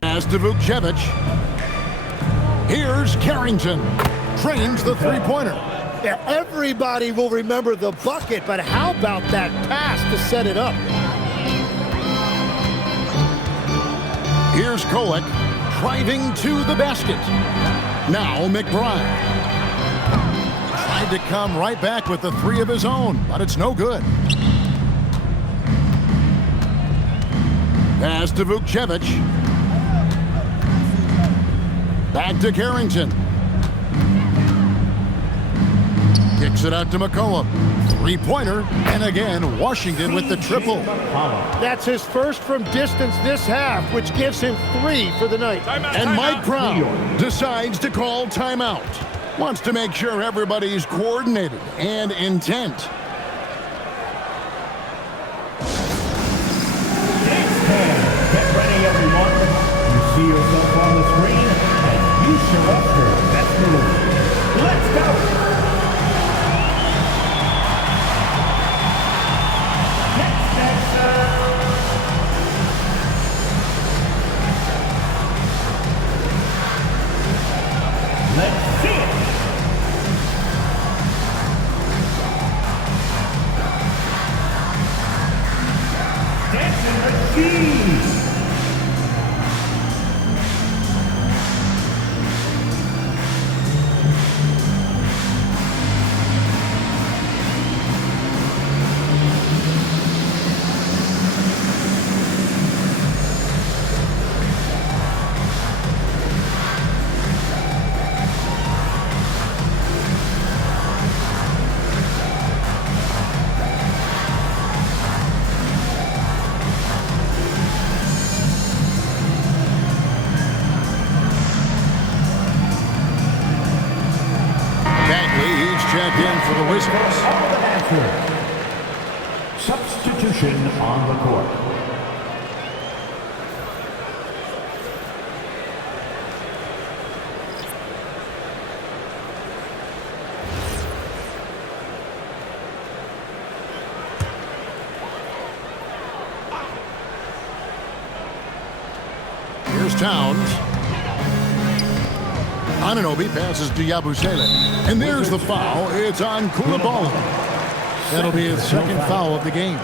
Pass to Vukcevic. Here's Carrington. Trains the three-pointer. Yeah, everybody will remember the bucket, but how about that pass to set it up? Here's Kolek driving to the basket. Now McBride. Tried to come right back with the 3 of his own, but it's no good. Pass to Vukcevic. Back to Carrington. Kicks it out to McCollum. Three-pointer, and again, Washington with the triple. That's his first from distance this half, which gives him 3 for the night. And Mike Brown decides to call timeout. Wants to make sure everybody's coordinated and intent. Get ready, everyone. You see yourself on the screen, and you show up your best move. Let's go. Let's see it. Dancing the keys. Checked in for the Wizards. Substitution on the court. Here's Towns. Anunoby passes to Yabusele. And there's the foul. It's on Koulibaly. That'll be his second foul of the game.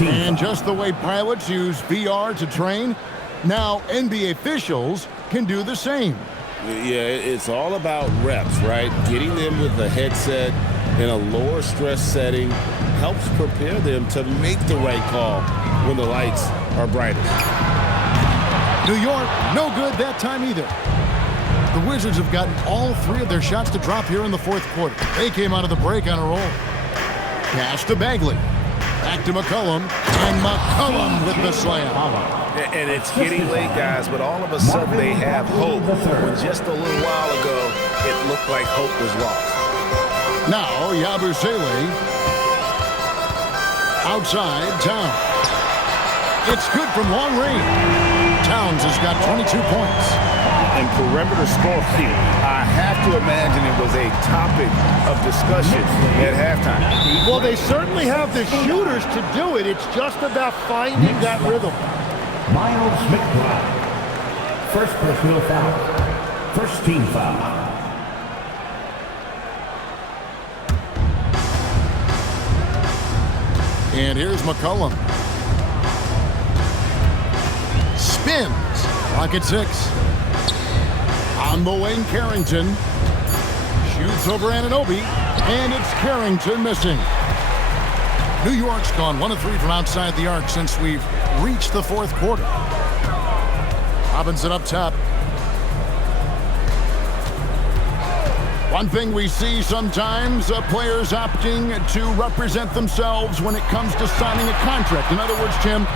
And just the way pilots use VR to train, now NBA officials can do the same. Yeah, it's all about reps, right? Getting them with the headset in a lower stress setting helps prepare them to make the right call when the lights are brightest. New York, no good that time either. The Wizards have gotten all 3 of their shots to drop here in the fourth quarter. They came out of the break on a roll. Pass to Bagley. Back to McCollum. And McCollum with the slam. And it's getting late, guys, but all of a sudden they have hope. When just a little while ago, it looked like hope was lost. Now, Yabusele. Outside, Towns. It's good from long range. Towns has got 22 points. And perimeter score here, I have to imagine it was a topic of discussion at halftime. Well, they certainly have the shooters to do it. It's just about finding that rhythm. Miles McBride. First personal foul. First team foul. And here's McCollum. Spins. Clock at 6. On the wing, Carrington. Shoots over Anunoby. And it's Carrington missing. New York's gone 1 of 3 from outside the arc since we've reached the fourth quarter. Robinson up top. One thing we see sometimes, players opting to represent themselves when it comes to signing a contract. In other words, Tim,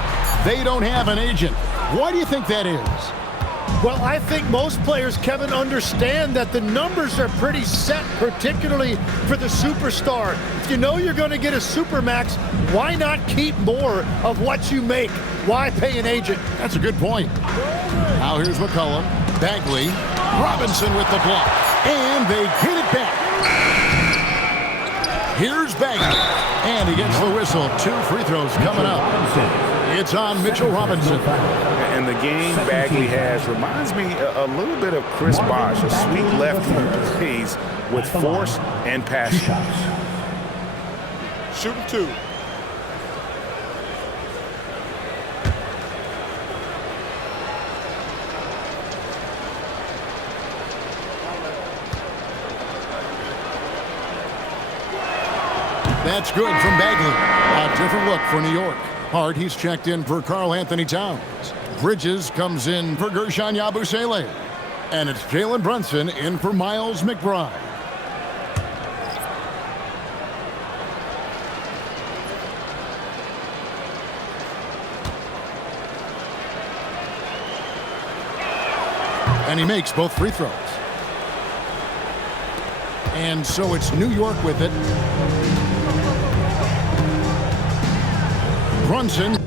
they don't have an agent. Why do you think that is? Well, I think most players, Kevin, understand that the numbers are pretty set, particularly for the superstar. If you know you're going to get a supermax, why not keep more of what you make? Why pay an agent? That's a good point. Now here's McCollum. Bagley. Robinson with the block. And they get it back. Here's Bagley. And he gets the whistle. 2 free throws coming up. It's on Mitchell Robinson. And the game Bagley has reminds me a little bit of Chris Bosh, a sweet lefty who plays with force and passion. Shooting 2. That's good from Bagley. A different look for New York. Hart, he's checked in for Karl Anthony Towns. Bridges comes in for Gershon Yabusele. And it's Jalen Brunson in for Miles McBride. And he makes both free throws. And so it's New York with it. Brunson.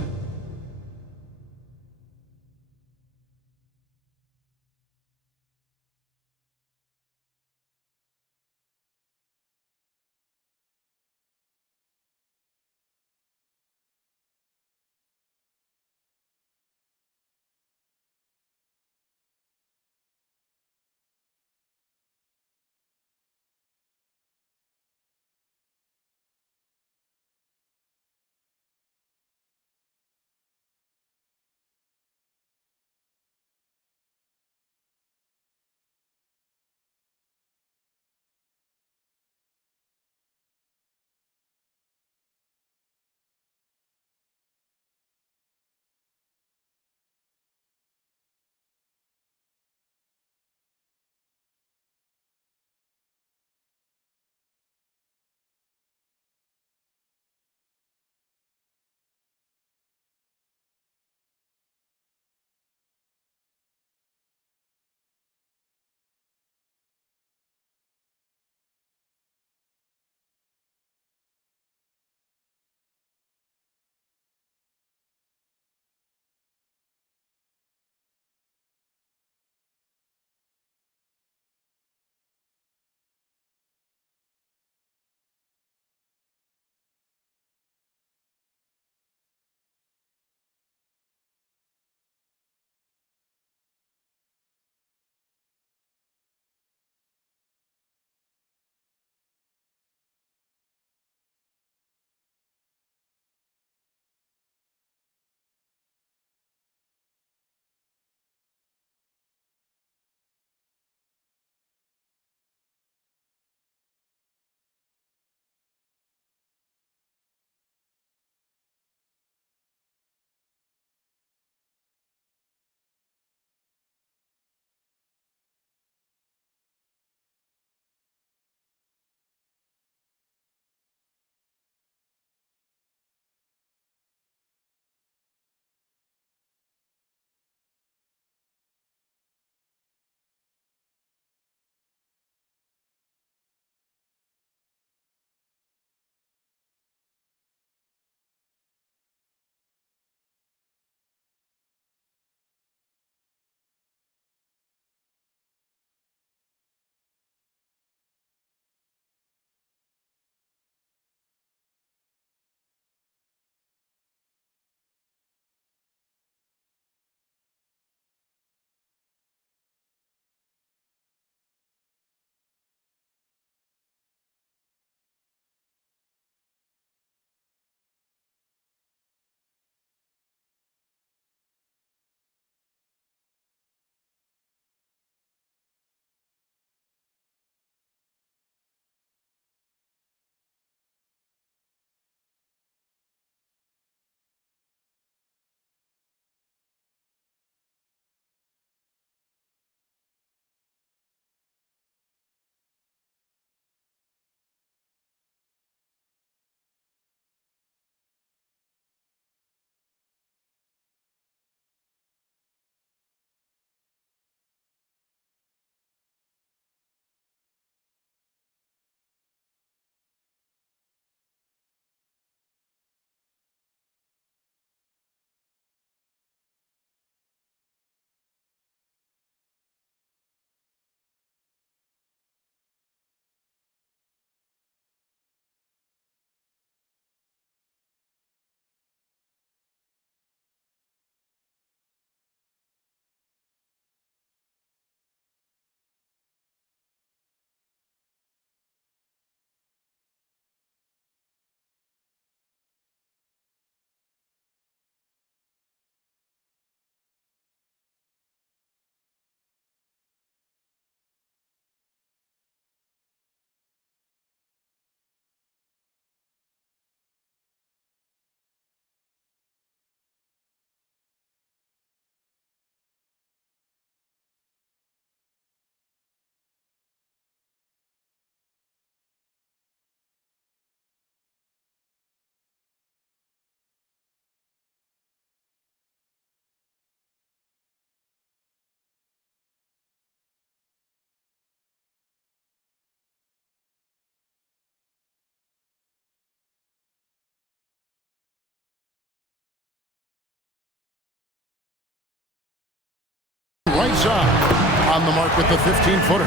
outside. On the mark with the 15-footer.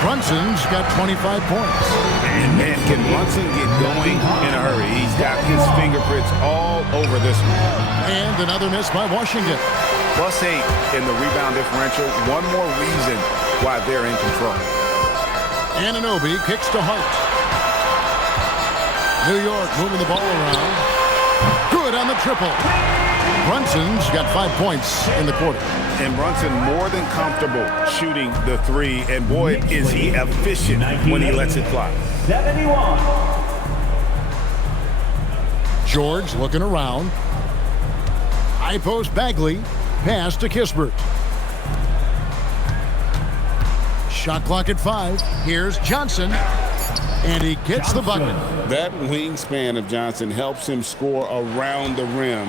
Brunson's got 25 points. And man, can Brunson get going in a hurry? He's got his fingerprints all over this one. And another miss by Washington. +8 in the rebound differential. One more reason why they're in control. Anunoby kicks to Hart. New York moving the ball around. Good on the triple. Brunson's got 5 points in the quarter. And Brunson more than comfortable shooting the three. And boy, is he efficient when he lets it fly. 71. George looking around. High post Bagley. Pass to Kispert. Shot clock at 5. Here's Johnson. And he gets the bucket. That wingspan of Johnson helps him score around the rim.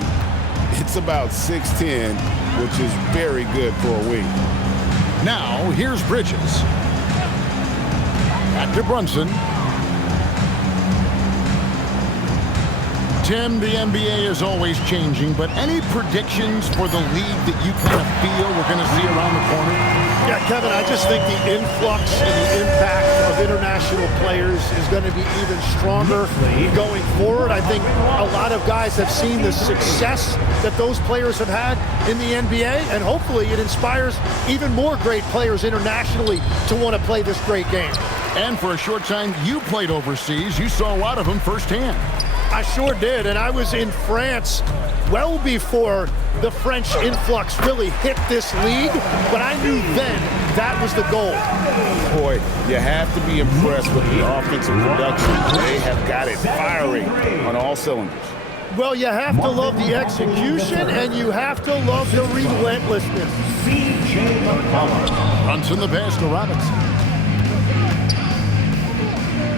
It's about 6'10", which is very good for a wing. Now, here's Bridges. Back to Brunson. Tim, the NBA is always changing, but any predictions for the league that you kind of feel we're going to see around the corner? Yeah, Kevin, I just think the influx and the impact of international players is going to be even stronger going forward. I think a lot of guys have seen the success that those players have had in the NBA, and hopefully it inspires even more great players internationally to want to play this great game. And for a short time, you played overseas. You saw a lot of them firsthand. I sure did, and I was in France well before the French influx really hit this league, but I knew then that was the goal. Boy, you have to be impressed with the offensive production. They have got it firing on all cylinders. Well, you have to love the execution, and you have to love the relentlessness. Brunson the pass to Robinson.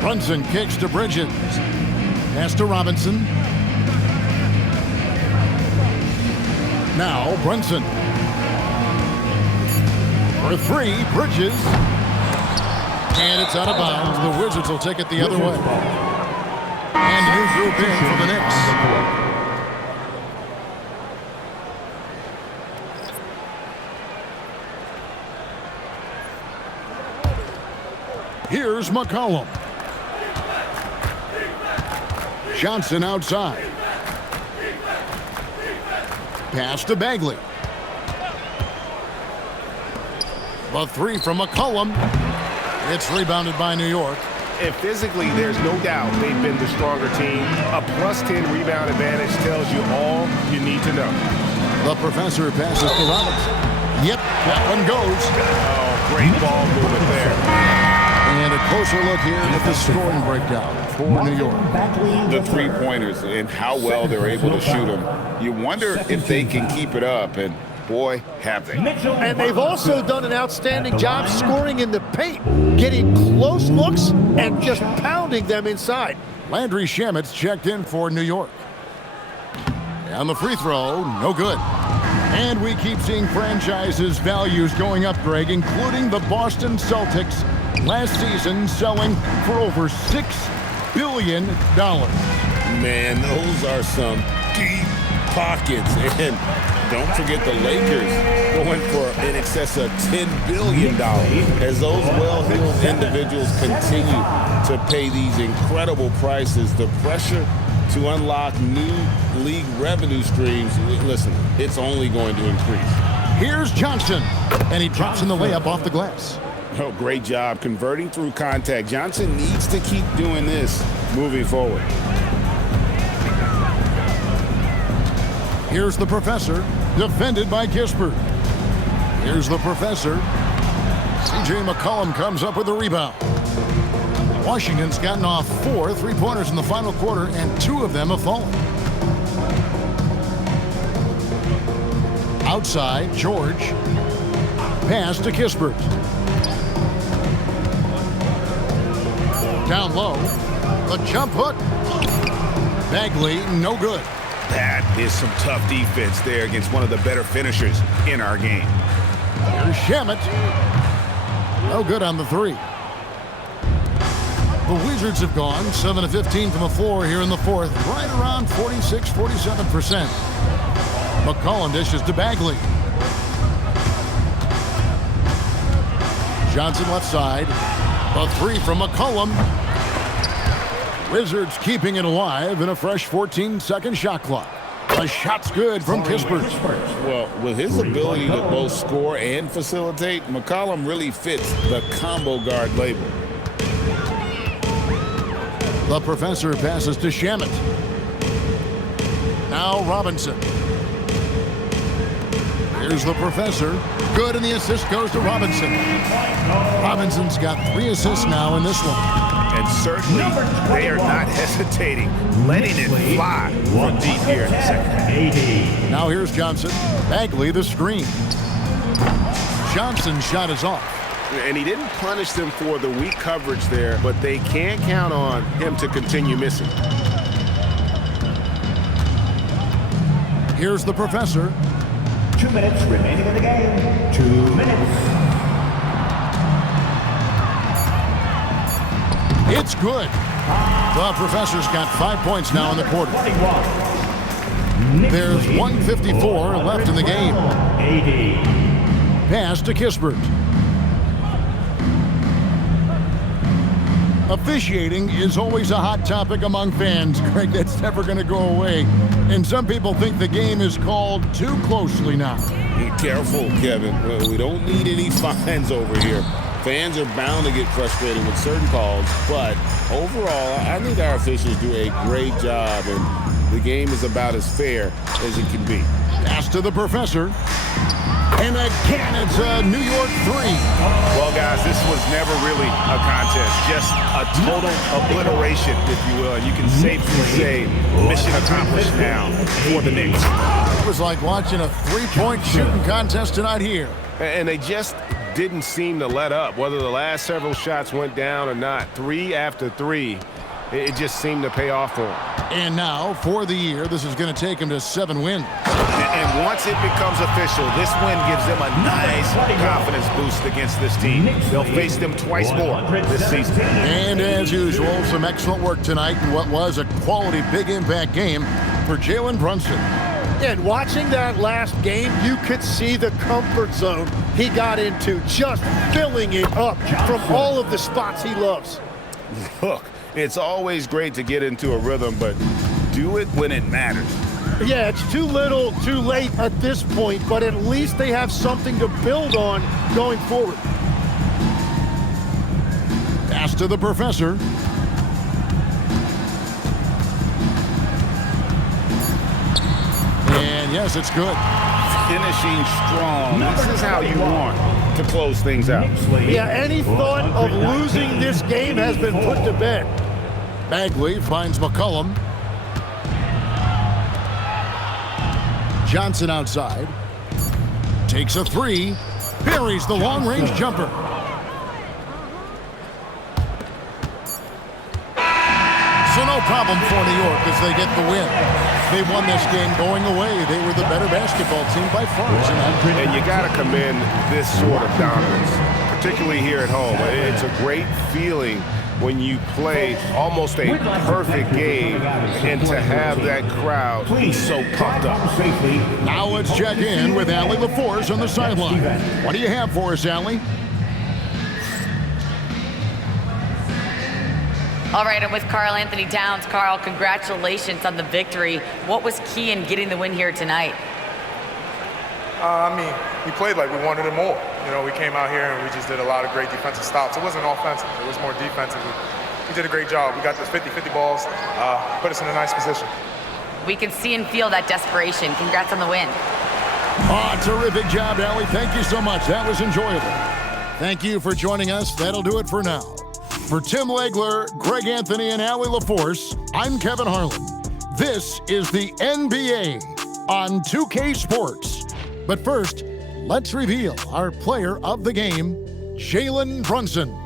Brunson kicks to Bridges. Pass to Robinson. Now Brunson. For 3, Bridges. And it's out of bounds. The Wizards will take it the other way. And new group in for the Knicks. Here's McCollum. Johnson outside. Pass to Bagley. The 3 from McCollum. It's rebounded by New York. And physically, there's no doubt they've been the stronger team. A +10 rebound advantage tells you all you need to know. The professor passes to Robinson. Yep, that one goes. Oh, great ball movement there. And a closer look here at the scoring breakdown for New York. The three-pointers and how well they're able to shoot them. You wonder if they can keep it up, and boy, have they. And they've also done an outstanding job scoring in the paint, getting close looks and just pounding them inside. Landry Shamet's checked in for New York. And the free throw, no good. And we keep seeing franchises' values going up, Greg, including the Boston Celtics last season selling for over $6 billion. Man, those are some deep pockets. And don't forget the Lakers going for in excess of $10 billion as those well-heeled individuals continue to pay these incredible prices. The pressure to unlock new league revenue streams, listen, it's only going to increase. Here's Johnson, and he drops in the layup off the glass. Oh, great job converting through contact. Johnson needs to keep doing this moving forward. Here's the professor, defended by Kispert. Here's the professor. C.J. McCollum comes up with the rebound. Washington's gotten off 4 3-pointers in the final quarter, and 2 of them have fallen. Outside, George. Pass to Kispert. Down low. The jump hook. Bagley, no good. That is some tough defense there against one of the better finishers in our game. Here's Shamet. No good on the 3. The Wizards have gone 7 of 15 from the floor here in the 4th, right around 46-47%. McCollum dishes to Bagley. Johnson left side. A three from McCollum. Wizards keeping it alive in a fresh 14-second shot clock. The shot's good from Kispert. Well, with his ability to both score and facilitate, McCollum really fits the combo guard label. The professor passes to Shamet. Now Robinson. Here's the professor. Good, and the assist goes to Robinson. Robinson's got 3 assists now in this one. And certainly, they are not hesitating, letting it fly from deep here in the second. Now here's Johnson. Bagley the screen. Johnson's shot is off. And he didn't punish them for the weak coverage there, but they can't count on him to continue missing. Here's the professor. 2 minutes remaining in the game. 2 minutes. It's good. The professor's got 5 points now in the quarter. There's 1:54 left in the game. Pass to Kispert. Officiating is always a hot topic among fans, Greg. That's never going to go away. And some people think the game is called too closely now. Be careful, Kevin. We don't need any fines over here. Fans are bound to get frustrated with certain calls, but overall, I think our officials do a great job, and the game is about as fair as it can be. Pass to the professor. And again, it's a New York 3. Well, guys, this was never really a contest, just a total obliteration, if you will. And you can safely say mission accomplished now for the Knicks. It was like watching a 3-point shooting contest tonight here. And they just didn't seem to let up, whether the last several shots went down or not. 3 after 3, it just seemed to pay off for them. And now, for the year, this is going to take them to 7 wins. And once it becomes official, this win gives them a nice confidence boost against this team. They'll face them twice more this season. And as usual, some excellent work tonight in what was a quality big impact game for Jalen Brunson. And watching that last game, you could see the comfort zone he got into, just filling it up from all of the spots he loves. Look, it's always great to get into a rhythm, but do it when it matters. Yeah, it's too little, too late at this point, but at least they have something to build on going forward. Pass to the professor. And yes, it's good. Finishing strong. This is how you want to close things out. Yeah, any thought of losing this game has been put to bed. Bagley finds McCollum. Johnson outside. Takes a 3. Buries the long-range jumper. So no problem for New York as they get the win. They won this game going away. They were the better basketball team by far. And you got to commend this sort of dominance, particularly here at home. It's a great feeling when you play almost a perfect game and to have that crowd be so pumped up. Now let's check in with Allie LaForce on the sideline. What do you have for us, Allie? All right, I'm with Karl Anthony Towns. Karl, congratulations on the victory. What was key in getting the win here tonight? We played like we wanted it more. You know, we came out here and we just did a lot of great defensive stops. It wasn't offensive. It was more defensive. We did a great job. We got those 50-50 balls, put us in a nice position. We can see and feel that desperation. Congrats on the win. Oh, terrific job, Allie. Thank you so much. That was enjoyable. Thank you for joining us. That'll do it for now. For Tim Legler, Greg Anthony, and Allie LaForce, I'm Kevin Harlan. This is the NBA on 2K Sports. But first, let's reveal our player of the game, Jalen Brunson.